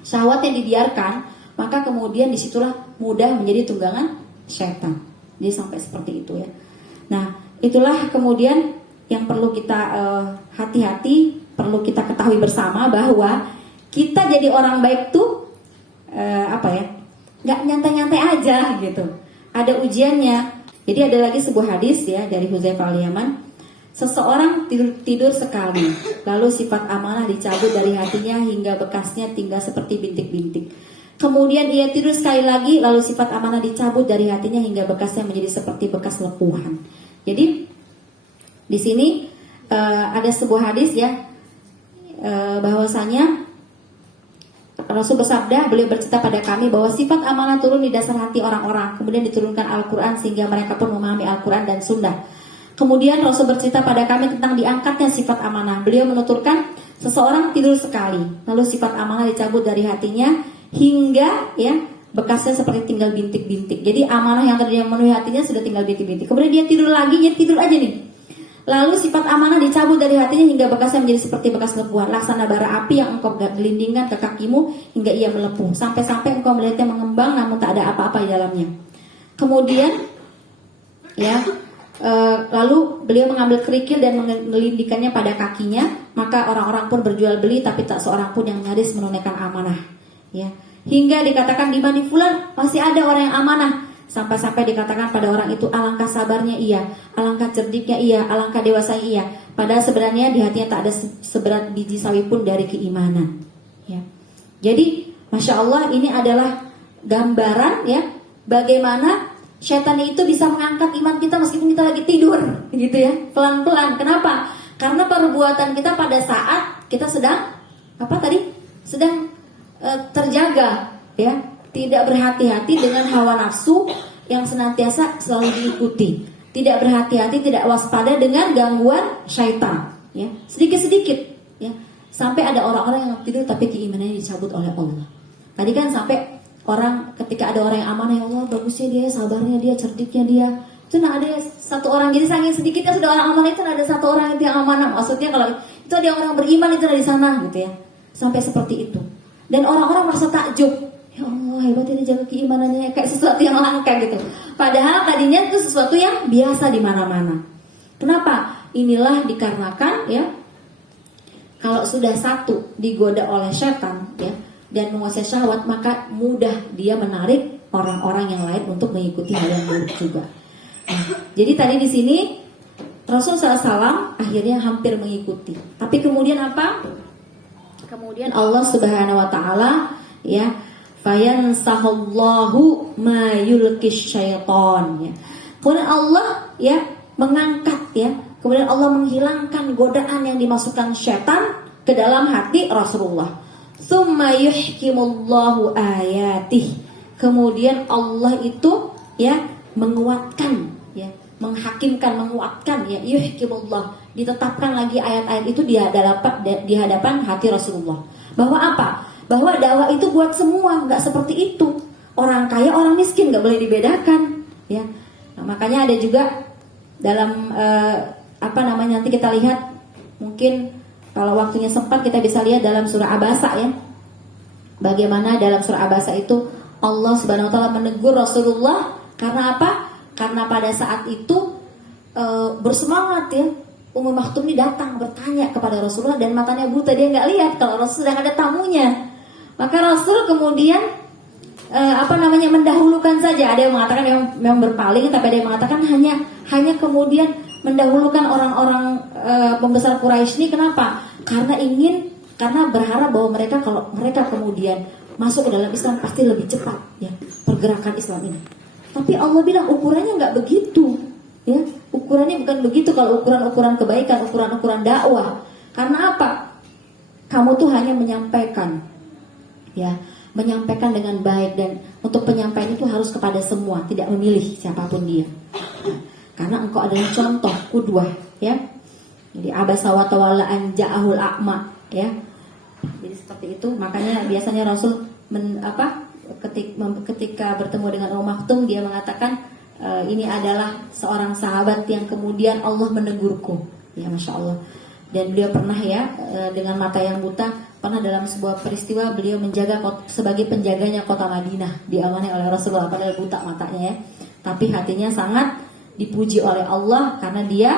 syahwatnya dibiarkan, maka kemudian disitulah mudah menjadi tunggangan setan. Jadi sampai seperti itu ya. Nah, itulah kemudian yang perlu kita hati-hati, perlu kita ketahui bersama bahwa kita jadi orang baik tuh nggak nyantai-nyantai aja gitu. Ada ujiannya. Jadi ada lagi sebuah hadis ya dari Hudzaifah al-Yaman. Seseorang tidur sekali, lalu sifat amanah dicabut dari hatinya hingga bekasnya tinggal seperti bintik-bintik. Kemudian ia tidur sekali lagi, lalu sifat amanah dicabut dari hatinya hingga bekasnya menjadi seperti bekas lepuhan. Jadi di sini ada sebuah hadis ya, bahwasanya Rasul bersabda, beliau bercerita pada kami bahwa sifat amanah turun di dasar hati orang-orang. Kemudian diturunkan Al-Quran sehingga mereka pun memahami Al-Quran dan Sunnah. Kemudian Rasul bercerita pada kami tentang diangkatnya sifat amanah. Beliau menuturkan, seseorang tidur sekali, lalu sifat amanah dicabut dari hatinya hingga ya bekasnya seperti tinggal bintik-bintik. Jadi amanah yang tadinya memenuhi hatinya sudah tinggal bintik-bintik. Kemudian dia tidur lagi, dia tidur aja nih. Lalu sifat amanah dicabut dari hatinya hingga bekasnya menjadi seperti bekas lepuhan, laksana bara api yang engkau gelindingkan ke kakimu hingga ia melepuh, sampai-sampai engkau melihatnya mengembang namun tak ada apa-apa di dalamnya. Kemudian ya lalu beliau mengambil kerikil dan mengelindingkannya pada kakinya, maka orang-orang pun berjual beli tapi tak seorang pun yang nyaris menunaikan amanah. Ya, hingga dikatakan di Bani Fulan masih ada orang yang amanah, sampai-sampai dikatakan pada orang itu, alangkah sabarnya ia, alangkah cerdiknya ia, alangkah dewasanya ia. Padahal sebenarnya di hatinya tak ada seberat biji sawi pun dari keimanan. Ya, jadi masya Allah ini adalah gambaran ya bagaimana setan itu bisa mengangkat iman kita meskipun kita lagi tidur, gitu ya, pelan-pelan. Kenapa? Karena perbuatan kita pada saat kita sedang sedang terjaga, ya, tidak berhati-hati dengan hawa nafsu yang senantiasa selalu diikuti, tidak berhati-hati, tidak waspada dengan gangguan syaitan, ya, sedikit-sedikit, ya, sampai ada orang-orang yang tidur tapi keimanannya dicabut oleh Allah. Tadi kan sampai orang ketika ada orang yang amanah, ya Allah bagusnya dia, sabarnya dia, cerdiknya dia, itu nah ada satu orang, jadi saking sedikitnya sudah orang amanah itu ada satu orang itu yang amanah, maksudnya kalau itu ada orang beriman itu ada di sana, gitu ya, sampai seperti itu. Dan orang-orang merasa takjub, ya Allah hebat ini jaga keimanannya, kayak sesuatu yang langka gitu. Padahal tadinya itu sesuatu yang biasa di mana-mana. Kenapa? Inilah dikarenakan ya, kalau sudah satu digoda oleh setan ya dan menguasai syahwat, maka mudah dia menarik orang-orang yang lain untuk mengikuti hal yang buruk juga. Nah, jadi tadi di sini Rasulullah SAW akhirnya hampir mengikuti. Tapi kemudian apa? Kemudian Allah Subhanahu wa taala ya, fayansahallahu ma yulqis syaiton ya. Kemudian Allah ya mengangkat ya, kemudian Allah menghilangkan godaan yang dimasukkan syaitan ke dalam hati Rasulullah. Tsumma yuhkimullahu ayatih. Kemudian Allah itu ya menguatkan ya, menghakimkan, menguatkan ya, yuhkimullah, ditetapkan lagi ayat-ayat itu di hadapan hati Rasulullah. Bahwa apa? Bahwa dakwah itu buat semua, nggak seperti itu. Orang kaya, orang miskin nggak boleh dibedakan, ya. Nah, makanya ada juga dalam nanti kita lihat, mungkin kalau waktunya sempat kita bisa lihat dalam surah Abasa ya. Bagaimana dalam surah Abasa itu Allah Subhanahu wa taala menegur Rasulullah karena apa? Karena pada saat itu bersemangat ya, Ummu Maktum ini datang bertanya kepada Rasulullah dan matanya buta, dia nggak lihat kalau Rasul sedang ada tamunya. Maka Rasul kemudian mendahulukan saja. Ada yang mengatakan yang berpaling, tapi ada yang mengatakan hanya kemudian mendahulukan orang-orang pembesar Quraisy ini. Kenapa? Karena berharap bahwa kalau mereka kemudian masuk ke dalam Islam pasti lebih cepat ya pergerakan Islam ini. Tapi Allah bilang ukurannya nggak begitu, ya. Ukurannya bukan begitu kalau ukuran-ukuran kebaikan, ukuran-ukuran dakwah. Karena apa? Kamu tuh hanya menyampaikan, ya, menyampaikan dengan baik, dan untuk penyampaian itu harus kepada semua, tidak memilih siapapun dia. Nah, karena engkau adalah contoh, qudwah, ya. Jadi abasa wa tawalla an ja'ahul a'ma, ya. Jadi seperti itu. Makanya biasanya Rasul ketika bertemu dengan Ummu Maktum, dia mengatakan ini adalah seorang sahabat yang kemudian Allah menegurku, ya, masya Allah. Dan beliau pernah ya dengan mata yang buta, pernah dalam sebuah peristiwa beliau sebagai penjaganya kota Madinah, diamanai oleh Rasulullah, padahal buta matanya ya, tapi hatinya sangat dipuji oleh Allah karena dia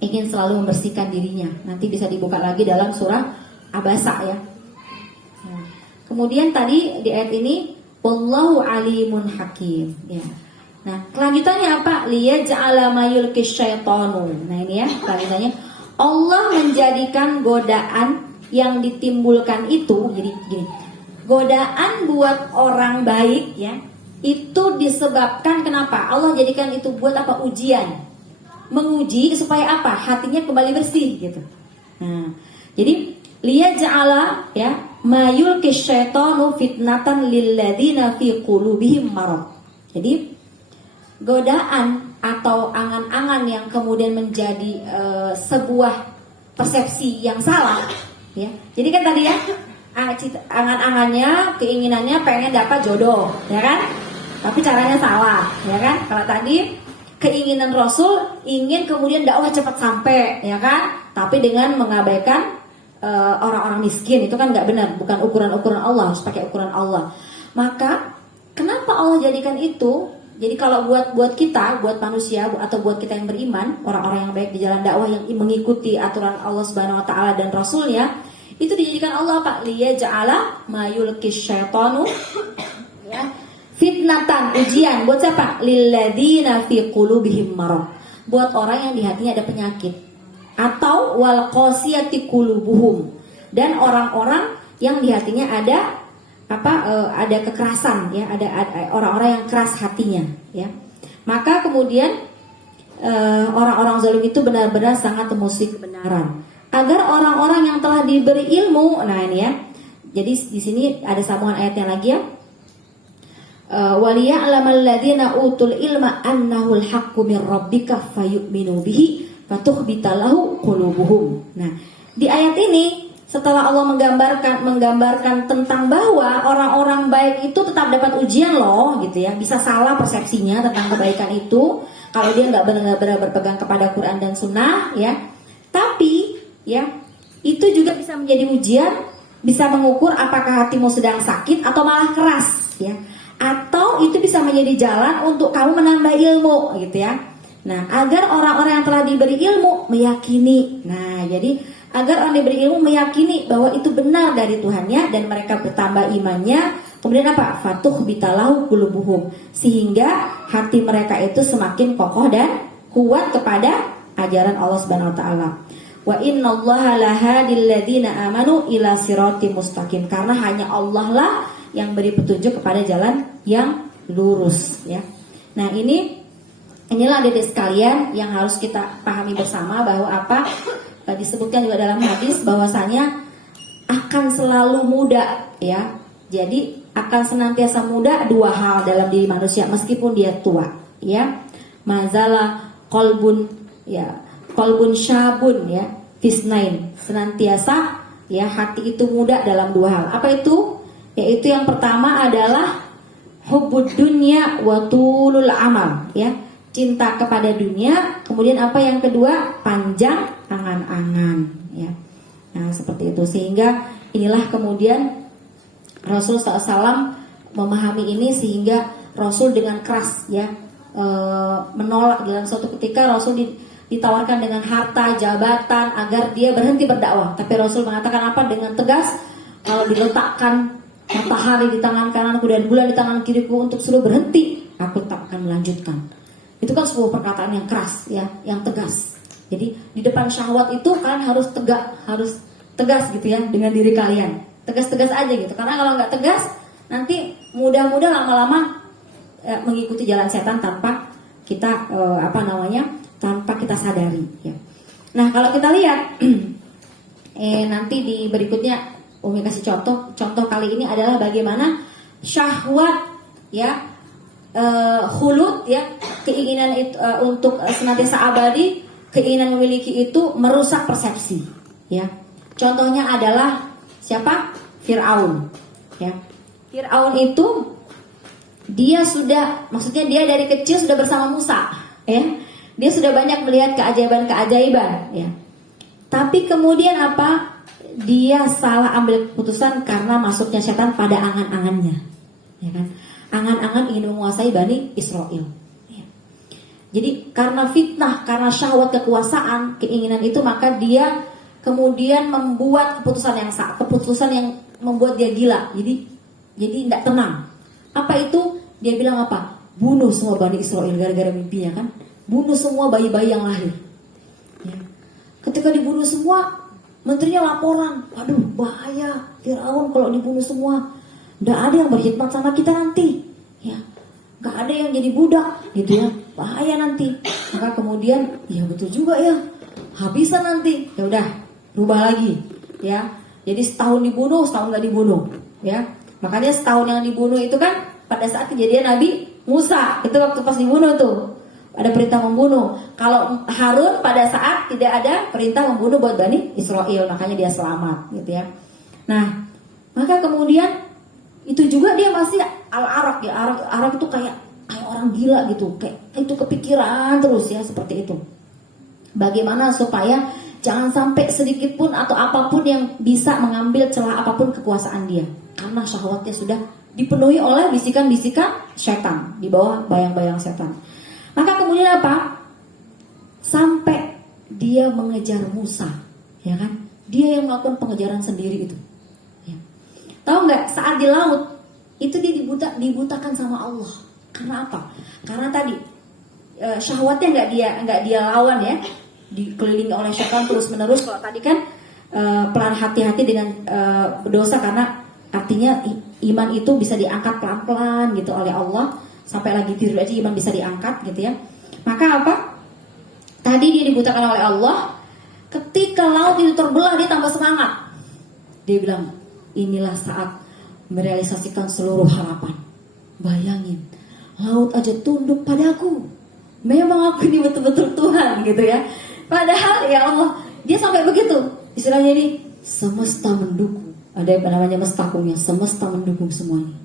ingin selalu membersihkan dirinya. Nanti bisa dibuka lagi dalam surah Abasa ya. Kemudian tadi di ayat ini wallahu alimun hakim ya. Nah, kelanjutannya apa? Liyaj'ala ma yulqis syaitanu. Nah, ini ya, kelanjutannya Allah menjadikan godaan yang ditimbulkan itu. Jadi gini, godaan buat orang baik ya, itu disebabkan kenapa? Allah jadikan itu buat apa? Ujian. Menguji supaya apa? Hatinya kembali bersih gitu. Nah, jadi liyaj'ala ya mayul kisyaitanu fitnatan lilladzina fi qulubihim marad. Jadi godaan atau angan-angan yang kemudian menjadi sebuah persepsi yang salah ya. Jadi kan tadi ya angan-angannya, keinginannya pengen dapat jodoh, ya kan? Tapi caranya salah, ya kan? Kalau tadi keinginan Rasul ingin kemudian dakwah cepat sampai, ya kan? Tapi dengan mengabaikan orang-orang miskin, itu kan nggak benar, bukan ukuran-ukuran Allah, harus pakai ukuran Allah. Maka kenapa Allah jadikan itu? Jadi kalau buat kita, buat manusia atau buat kita yang beriman, orang-orang yang baik di jalan dakwah yang mengikuti aturan Allah Subhanahu Wa Taala dan Rasulnya, itu dijadikan Allah Pak liyaj'ala mayulkis syaitanu ya fitnatan, ujian buat siapa? Lilladzina fi qulubihim marad, buat orang yang di hatinya ada penyakit, atau wal qasiyati qulubuhum, dan orang-orang yang di hatinya ada ada kekerasan ya, ada orang-orang yang keras hatinya ya. Maka kemudian orang-orang zalim itu benar-benar sangat memusuhi kebenaran. Agar orang-orang yang telah diberi ilmu, nah ini ya. Jadi di sini ada sambungan ayatnya lagi ya. Waliya'lamal ladzina utul ilma annahul haqqu mir rabbika fayu'minu bihi fatukhbita lahu qulubuhum. Nah, di ayat ini setelah Allah menggambarkan tentang bahwa orang-orang baik itu tetap dapat ujian loh, gitu ya. Bisa salah persepsinya tentang kebaikan itu kalau dia nggak benar-benar berpegang kepada Quran dan Sunnah, ya. Tapi ya, itu juga bisa menjadi ujian, bisa mengukur apakah hatimu sedang sakit atau malah keras, ya. Atau itu bisa menjadi jalan untuk kamu menambah ilmu, gitu ya. Nah, agar orang-orang yang telah diberi ilmu meyakini. Nah, jadi agar orang diberi ilmu meyakini bahwa itu benar dari Tuhannya dan mereka bertambah imannya. Kemudian apa? Fatukhbitalahu qulubuhum, sehingga hati mereka itu semakin kokoh dan kuat kepada ajaran Allah Subhanahu wa taala. Wa innallaha lahadil ladzina amanu ila siratim mustaqim, karena hanya Allah lah yang beri petunjuk kepada jalan yang lurus, ya. Nah, inilah adik-adik sekalian yang harus kita pahami bersama, bahwa apa disebutkan juga dalam hadis bahwasanya akan selalu muda, ya. Jadi akan senantiasa muda dua hal dalam diri manusia meskipun dia tua, ya. Mazala qalbun, ya, qalbun syabun, ya, fisnain, senantiasa ya hati itu muda dalam dua hal. Apa itu? Yaitu yang pertama adalah hubbud dunya wa tulul amal, ya. Cinta kepada dunia. Kemudian apa yang kedua? Panjang angan-angan, ya. Nah, seperti itu, sehingga inilah kemudian Rasul SAW memahami ini, sehingga Rasul dengan keras, ya, menolak. Dalam suatu ketika Rasul ditawarkan dengan harta, jabatan agar dia berhenti berdakwah, tapi Rasul mengatakan apa? Dengan tegas, kalau diletakkan matahari di tangan kananku dan bulan di tangan kiriku untuk suruh berhenti, aku tak akan melanjutkan. Itu kan sebuah perkataan yang keras, ya, yang tegas. Jadi di depan syahwat itu kalian harus tegas gitu ya dengan diri kalian. Tegas-tegas aja gitu. Karena kalau nggak tegas, nanti mudah-mudah lama-lama mengikuti jalan setan tanpa kita tanpa kita sadari, ya. Nah, kalau kita lihat nanti di berikutnya Umi kasih contoh kali ini adalah bagaimana syahwat, ya, khulud, ya, keinginan itu untuk senantiasa abadi, keinginan memiliki itu merusak persepsi, ya. Contohnya adalah siapa? Fir'aun, ya. Fir'aun itu dia dari kecil sudah bersama Musa, ya. Dia sudah banyak melihat keajaiban-keajaiban, ya. Tapi kemudian apa? Dia salah ambil keputusan karena masuknya setan pada angan-angannya, ya kan? Angan-angan ingin menguasai Bani Israel, ya. Jadi karena fitnah, karena syahwat kekuasaan, keinginan itu, maka dia kemudian membuat keputusan yang membuat dia gila. Jadi tidak tenang. Apa itu? Dia bilang apa? Bunuh semua Bani Israel, gara-gara mimpinya kan. Bunuh semua bayi-bayi yang lahir, ya. Ketika dibunuh semua, menterinya laporan, aduh bahaya Fir'aun kalau dibunuh semua. Nggak ada yang berkhidmat sama kita nanti, ya. Nggak ada yang jadi budak, gitu ya. Bahaya nanti. Maka kemudian, ya betul juga ya. Habisan nanti. Ya udah, rubah lagi, ya. Jadi setahun dibunuh, setahun nggak dibunuh, ya. Makanya setahun yang dibunuh itu kan pada saat kejadian Nabi Musa, itu waktu pas dibunuh tuh ada perintah membunuh. Kalau Harun pada saat tidak ada perintah membunuh buat Bani Israel, makanya dia selamat, gitu ya. Nah, maka kemudian itu juga dia masih al-arak ya, arak itu kayak orang gila gitu, kayak itu kepikiran terus ya seperti itu. Bagaimana supaya jangan sampai sedikit pun atau apapun yang bisa mengambil celah apapun kekuasaan dia, karena syahwatnya sudah dipenuhi oleh bisikan-bisikan setan, di bawah bayang-bayang setan. Maka kemudian apa? Sampai dia mengejar Musa, ya kan? Dia yang melakukan pengejaran sendiri itu. Ya. Tahu nggak? Saat di laut itu dia dibutakan sama Allah. Karena apa? Karena tadi syahwatnya nggak dia lawan ya, dikelilingi oleh setan terus menerus. Kalau tadi kan pelan hati-hati dengan berdosa, karena artinya iman itu bisa diangkat pelan-pelan gitu oleh Allah. Sampai lagi tidur aja iman bisa diangkat gitu ya. Maka apa? Tadi dia dibutakan oleh Allah. Ketika laut itu terbelah, dia tambah semangat. Dia bilang, inilah saat merealisasikan seluruh harapan. Bayangin, laut aja tunduk padaku. Memang aku ini betul-betul Tuhan gitu ya. Padahal ya Allah, dia sampai begitu. Istilahnya ini semesta mendukung. Ada yang namanya mestakumnya, semesta mendukung semuanya.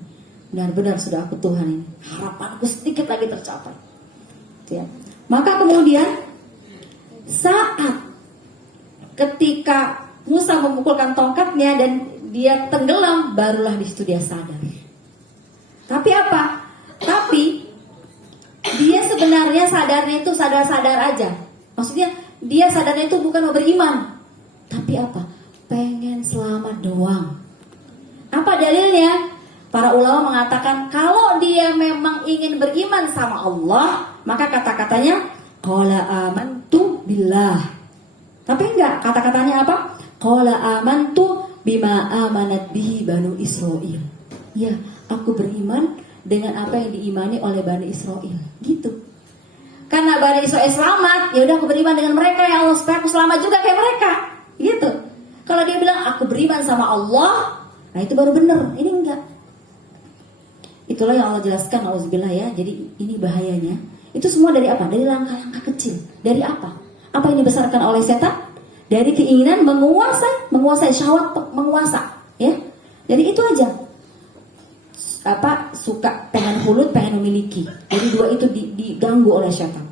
Benar-benar sudah aku Tuhan ini. Harapanku sedikit lagi tercapai. Ya. Maka kemudian saat ketika Musa memukulkan tongkatnya dan dia tenggelam, barulah di situ dia sadar. Tapi apa? Tapi dia sebenarnya sadarnya itu sadar-sadar aja. Maksudnya dia sadarnya itu bukan mau beriman. Tapi apa? Pengen selamat doang. Apa dalilnya? Para ulama mengatakan kalau dia memang ingin beriman sama Allah, maka kata-katanya qala amantu billah. Tapi enggak, kata-katanya apa? Qala amantu bima amanat bihi Banu Israil. Ya, aku beriman dengan apa yang diimani oleh Bani Israil. Gitu. Karena Bani Israil selamat, ya udah aku beriman dengan mereka ya Allah, supaya aku selamat juga kayak mereka. Gitu. Kalau dia bilang aku beriman sama Allah, nah itu baru benar. Ini enggak. Itulah yang Allah jelaskan, auzubillah ya. Jadi ini bahayanya. Itu semua dari apa? Dari langkah-langkah kecil. Dari apa? Apa yang dibesarkan oleh setan? Dari keinginan menguasai syahwat, menguasa, ya. Jadi itu aja. Apa? Suka, pengen hulut, pengen memiliki. Jadi dua itu diganggu oleh setan.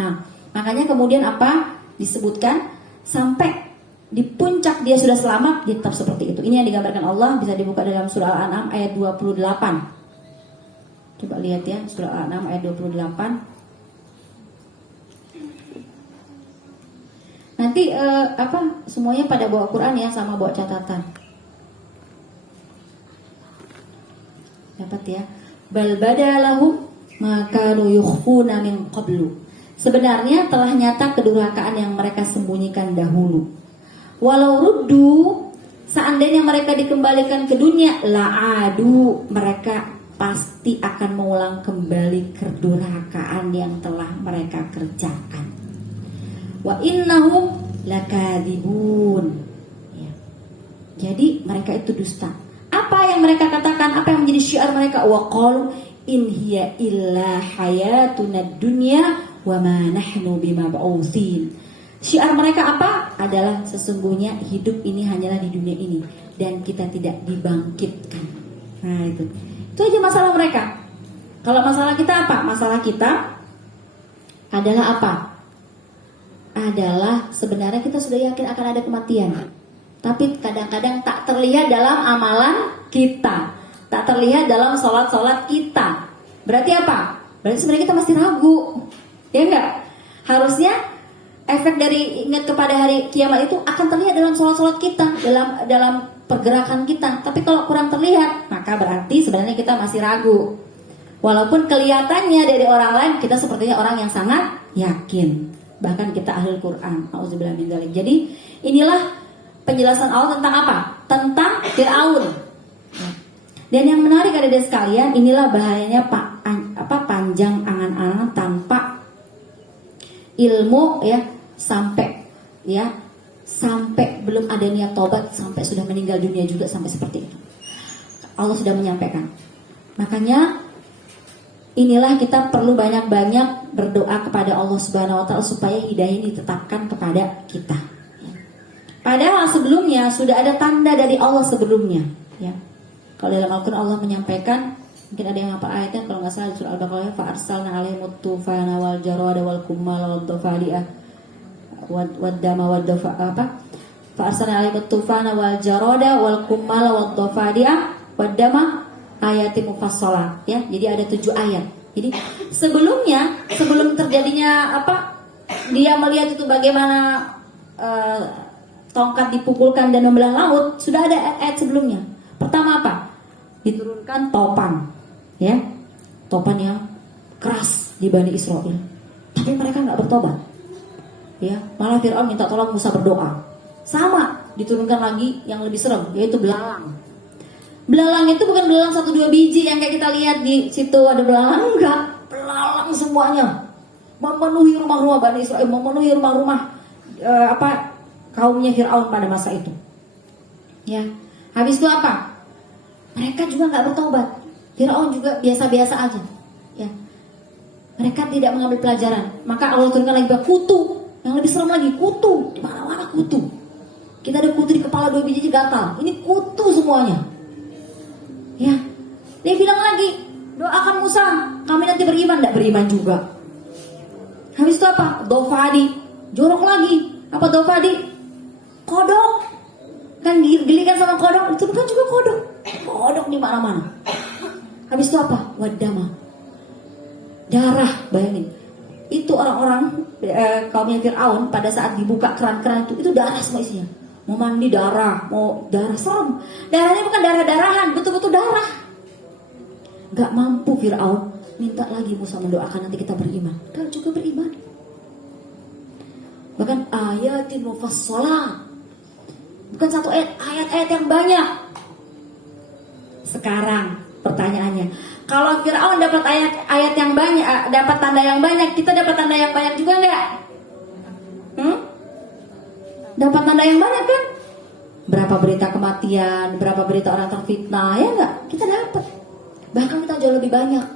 Nah, makanya kemudian apa? Disebutkan sampai di puncak dia sudah selamat, dia tetap seperti itu. Ini yang digambarkan Allah, bisa dibuka dalam surah Al-An'am ayat 28. Coba lihat ya, surah Al-An'am ayat 28. Nanti semuanya pada bawa Quran ya, sama bawa catatan. Dapat ya. Bal badalahum ma kanu yukhfuna min qablu. Sebenarnya telah nyata kedurhakaan yang mereka sembunyikan dahulu. Walau ruddu, seandainya mereka dikembalikan ke dunia, la'adu, mereka pasti akan mengulang kembali kedurhakaan yang telah mereka kerjakan. Wa innahum lakadzibun. Ya. Jadi mereka itu dusta. Apa yang mereka katakan? Apa yang menjadi syiar mereka? Wa qalu in hiya illa hayatunad dunya wa ma nahnu bimab'utsin. Syiar mereka apa? Adalah sesungguhnya hidup ini hanyalah di dunia ini dan kita tidak dibangkitkan. Nah itu aja masalah mereka. Kalau masalah kita apa? Masalah kita adalah apa? Adalah sebenarnya kita sudah yakin akan ada kematian, tapi kadang-kadang tak terlihat dalam amalan kita, tak terlihat dalam sholat kita. Berarti apa? Berarti sebenarnya kita masih ragu, ya enggak? Harusnya efek dari ingat kepada hari kiamat itu akan terlihat dalam sholat kita, dalam pergerakan kita. Tapi kalau kurang terlihat, maka berarti sebenarnya kita masih ragu. Walaupun kelihatannya dari orang lain kita sepertinya orang yang sangat yakin. Bahkan kita ahli Quran. Auzubillah min dzalik. Jadi inilah penjelasan Allah tentang apa? Tentang Fir'aun. Dan yang menarik adik-adik sekalian, inilah bahayanya panjang angan-angan tanpa ilmu ya, sampai belum ada niat tobat, sampai sudah meninggal dunia juga sampai seperti itu. Allah sudah menyampaikan. Makanya inilah kita perlu banyak-banyak berdoa kepada Allah Subhanahu wa taala supaya hidayah ini ditetapkan kepada kita. Padahal sebelumnya sudah ada tanda dari Allah sebelumnya, ya. Kalau dalam Al-Quran Allah menyampaikan, mungkin ada yang hafal ayatnya, kalau nggak salah di surah Al-Baqarah, fa arsalna alaihimut tufana wal jarada wal kummala wad dafadi'a wad dama wad dafa apa? Fa arsalna alaihimut tufana wal jarada wal kummala wad dafadi'a wad dama ayatin mufassalah, ya. Jadi ada 7 ayat. Jadi sebelum terjadinya dia melihat itu bagaimana tongkat dipukulkan dan membelah laut, sudah ada ayat sebelumnya. Pertama apa? Diturunkan topan, ya, topan yang keras di Bani Israel. Tapi mereka nggak bertobat, ya. Malah Fir'aun minta tolong Musa berdoa. Sama, diturunkan lagi yang lebih serem, yaitu belalang. Belalang itu bukan belalang 1-2 biji yang kayak kita lihat di situ ada belalang, enggak. Belalang semuanya memenuhi rumah-rumah Bani Israel, memenuhi rumah-rumah kaumnya Fir'aun pada masa itu. Ya, habis itu apa? Mereka juga nggak bertobat. Fir'aun juga biasa-biasa aja, ya. Mereka tidak mengambil pelajaran. Maka Allah turunkan lagi kutu, yang lebih serem lagi, kutu. Di mana-mana kutu. Kita ada kutu di kepala 2 biji gatal. Ini kutu semuanya. Ya, dia bilang lagi, doakan Musa, kami nanti beriman. Tidak beriman juga. Habis itu apa? Dofadi, jorok lagi. Apa Dofadi? Kodok. Kan gelikan sama kodok, itu bukan juga kodok. Kodok di mana-mana. Habis itu apa? Wadama. Darah, bayangin. Itu orang-orang kaumnya Fir'aun pada saat dibuka keran-keran itu darah semua isinya. Mau mandi darah, mau darah, serem. Darahnya bukan darah-darahan, betul-betul darah. Gak mampu Fir'aun, minta lagi Musa mendoakan nanti kita beriman. Gak juga beriman. Bahkan ayatin mufassalah, bukan satu ayat-ayat yang banyak. Sekarang pertanyaannya, kalau Fir'aun dapat ayat yang banyak, dapat tanda yang banyak, kita dapat tanda yang banyak juga enggak? Dapat tanda yang banyak kan? Berapa berita kematian, berapa berita orang terfitnah, ya enggak? Kita dapat. Bahkan kita jauh lebih banyak.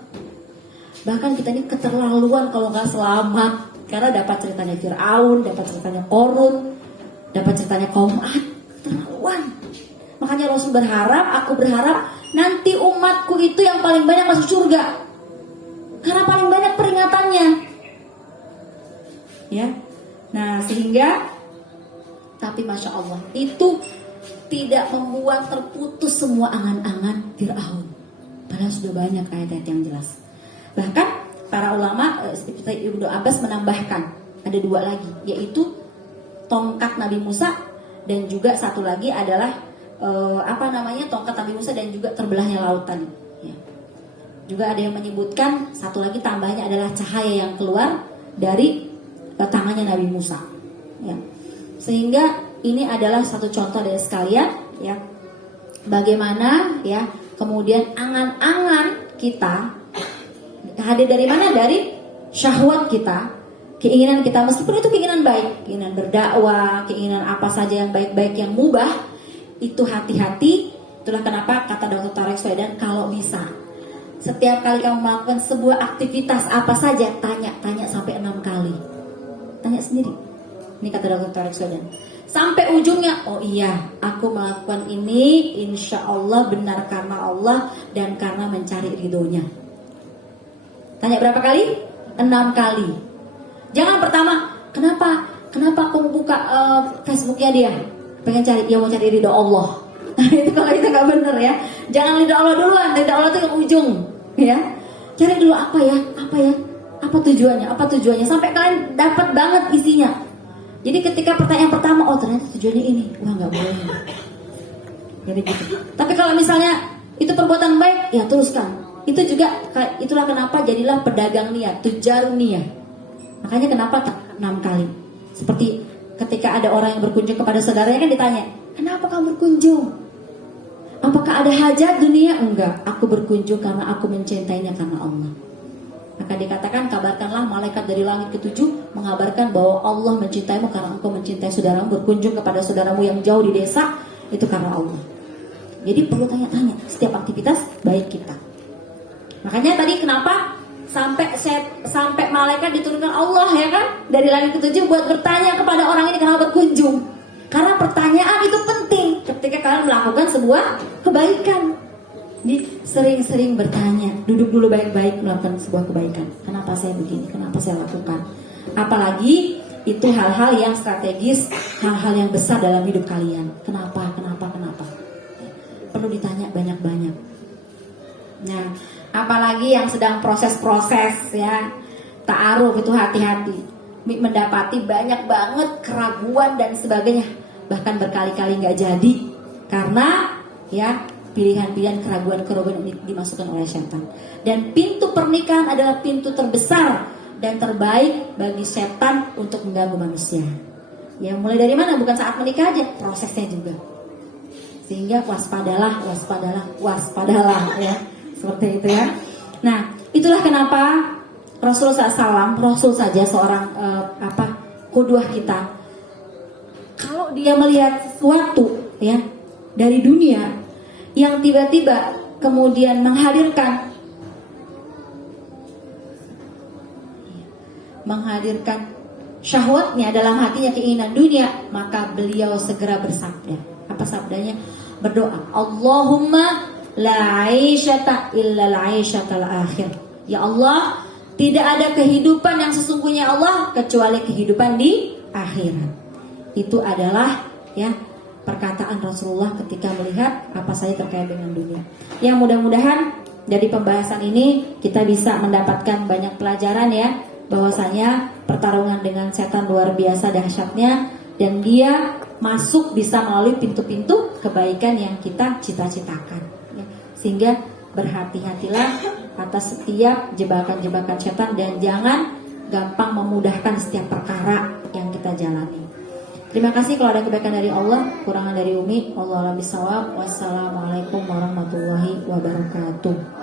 Bahkan kita ini keterlaluan kalau nggak selamat, karena dapat ceritanya Fir'aun, dapat ceritanya Qorun, dapat ceritanya kaum Ad. Keterlaluan. Makanya Rasul berharap, aku berharap nanti umatku itu yang paling banyak masuk surga, karena paling banyak peringatannya, ya. Nah sehingga, tapi Masya Allah, itu tidak membuat terputus semua angan-angan Fir'aun. Padahal sudah banyak ayat-ayat yang jelas. Bahkan para ulama seperti Ibnu Abbas menambahkan ada 2 lagi, yaitu tongkat Nabi Musa, dan juga satu lagi adalah tongkat Nabi Musa dan juga terbelahnya laut tadi, ya. Juga ada yang menyebutkan satu lagi tambahnya adalah cahaya yang keluar dari tangannya Nabi Musa, ya. Sehingga ini adalah satu contoh dari sekalian, ya, bagaimana, ya, kemudian angan-angan kita hadir dari mana? Dari syahwat kita, keinginan kita, meskipun itu keinginan baik, keinginan berdakwah, keinginan apa saja yang baik-baik, yang mubah, itu hati-hati. Itulah kenapa kata Dr. Tariq Suhaidan, kalau bisa setiap kali kamu melakukan sebuah aktivitas apa saja, tanya sampai 6 kali. Tanya sendiri. Ini kata Dr. Tariq Suhaidan. Sampai ujungnya, oh iya, aku melakukan ini insya Allah benar karena Allah dan karena mencari ridhonya. Tanya berapa kali? 6 kali. Jangan pertama, kenapa aku buka Facebooknya dia? Pengen cari, ya mau cari ridho Allah. Itu kalau itu nggak bener, ya. Jangan ridho Allah duluan, ridho Allah itu yang ujung, ya. Cari dulu apa apa tujuannya, sampai kalian dapat banget isinya. Jadi ketika pertanyaan pertama, oh ternyata tujuannya ini, wah nggak boleh. Jadi gitu. Tapi kalau misalnya itu perbuatan baik, ya teruskan. Itu juga, itulah kenapa jadilah pedagang niat, tujarun niat. Makanya kenapa 6 kali. Seperti ketika ada orang yang berkunjung kepada saudaranya, kan ditanya, kenapa kamu berkunjung? Apa Apakah ada hajat dunia? Enggak. Aku berkunjung karena aku mencintainya karena Allah. Maka dikatakan, kabarkanlah malaikat dari langit ketujuh mengabarkan bahwa Allah mencintaimu karena engkau mencintai saudaramu. Berkunjung kepada saudaramu yang jauh di desa, itu karena Allah. Jadi perlu tanya-tanya setiap aktivitas baik kita. Makanya tadi kenapa sampai malaikat diturunkan Allah ya kan dari langit ketujuh buat bertanya kepada orang ini kenapa berkunjung. Karena pertanyaan itu penting ketika kalian melakukan sebuah kebaikan. Jadi sering-sering bertanya, duduk dulu baik-baik melakukan sebuah kebaikan. Kenapa saya begini? Kenapa saya lakukan? Apalagi itu hal-hal yang strategis, hal-hal yang besar dalam hidup kalian. Kenapa? Perlu ditanya banyak-banyak. Nah, apalagi yang sedang proses-proses ya, ta'aruf itu hati-hati. Mendapati banyak banget keraguan dan sebagainya. Bahkan berkali-kali nggak jadi karena ya pilihan-pilihan keraguan-keraguan ini dimasukkan oleh setan. Dan pintu pernikahan adalah pintu terbesar dan terbaik bagi setan untuk mengganggu manusia. Ya mulai dari mana? Bukan saat menikah aja, prosesnya juga. Sehingga waspadalah ya. Seperti itu ya. Nah, itulah kenapa Rasul saja seorang qudwah kita. Kalau dia melihat sesuatu ya dari dunia yang tiba-tiba kemudian menghadirkan syahwatnya dalam hatinya, keinginan dunia, maka beliau segera bersabda. Apa sabdanya? Berdoa, Allahumma la aisyata illa al-aisyatal akhir. Ya Allah, tidak ada kehidupan yang sesungguhnya Allah kecuali kehidupan di akhirat. Itu adalah ya perkataan Rasulullah ketika melihat apa saja terkait dengan dunia. Yang mudah-mudahan dari pembahasan ini kita bisa mendapatkan banyak pelajaran ya, bahwasanya pertarungan dengan setan luar biasa dahsyatnya dan dia masuk bisa melalui pintu-pintu kebaikan yang kita cita-citakan ya. Sehingga berhati-hatilah atas setiap jebakan-jebakan setan dan jangan gampang memudahkan setiap perkara yang kita jalani. Terima kasih kalau ada kebaikan dari Allah, kurangan dari Umi. Wallahu a'lam bishawab. Wassalamualaikum warahmatullahi wabarakatuh.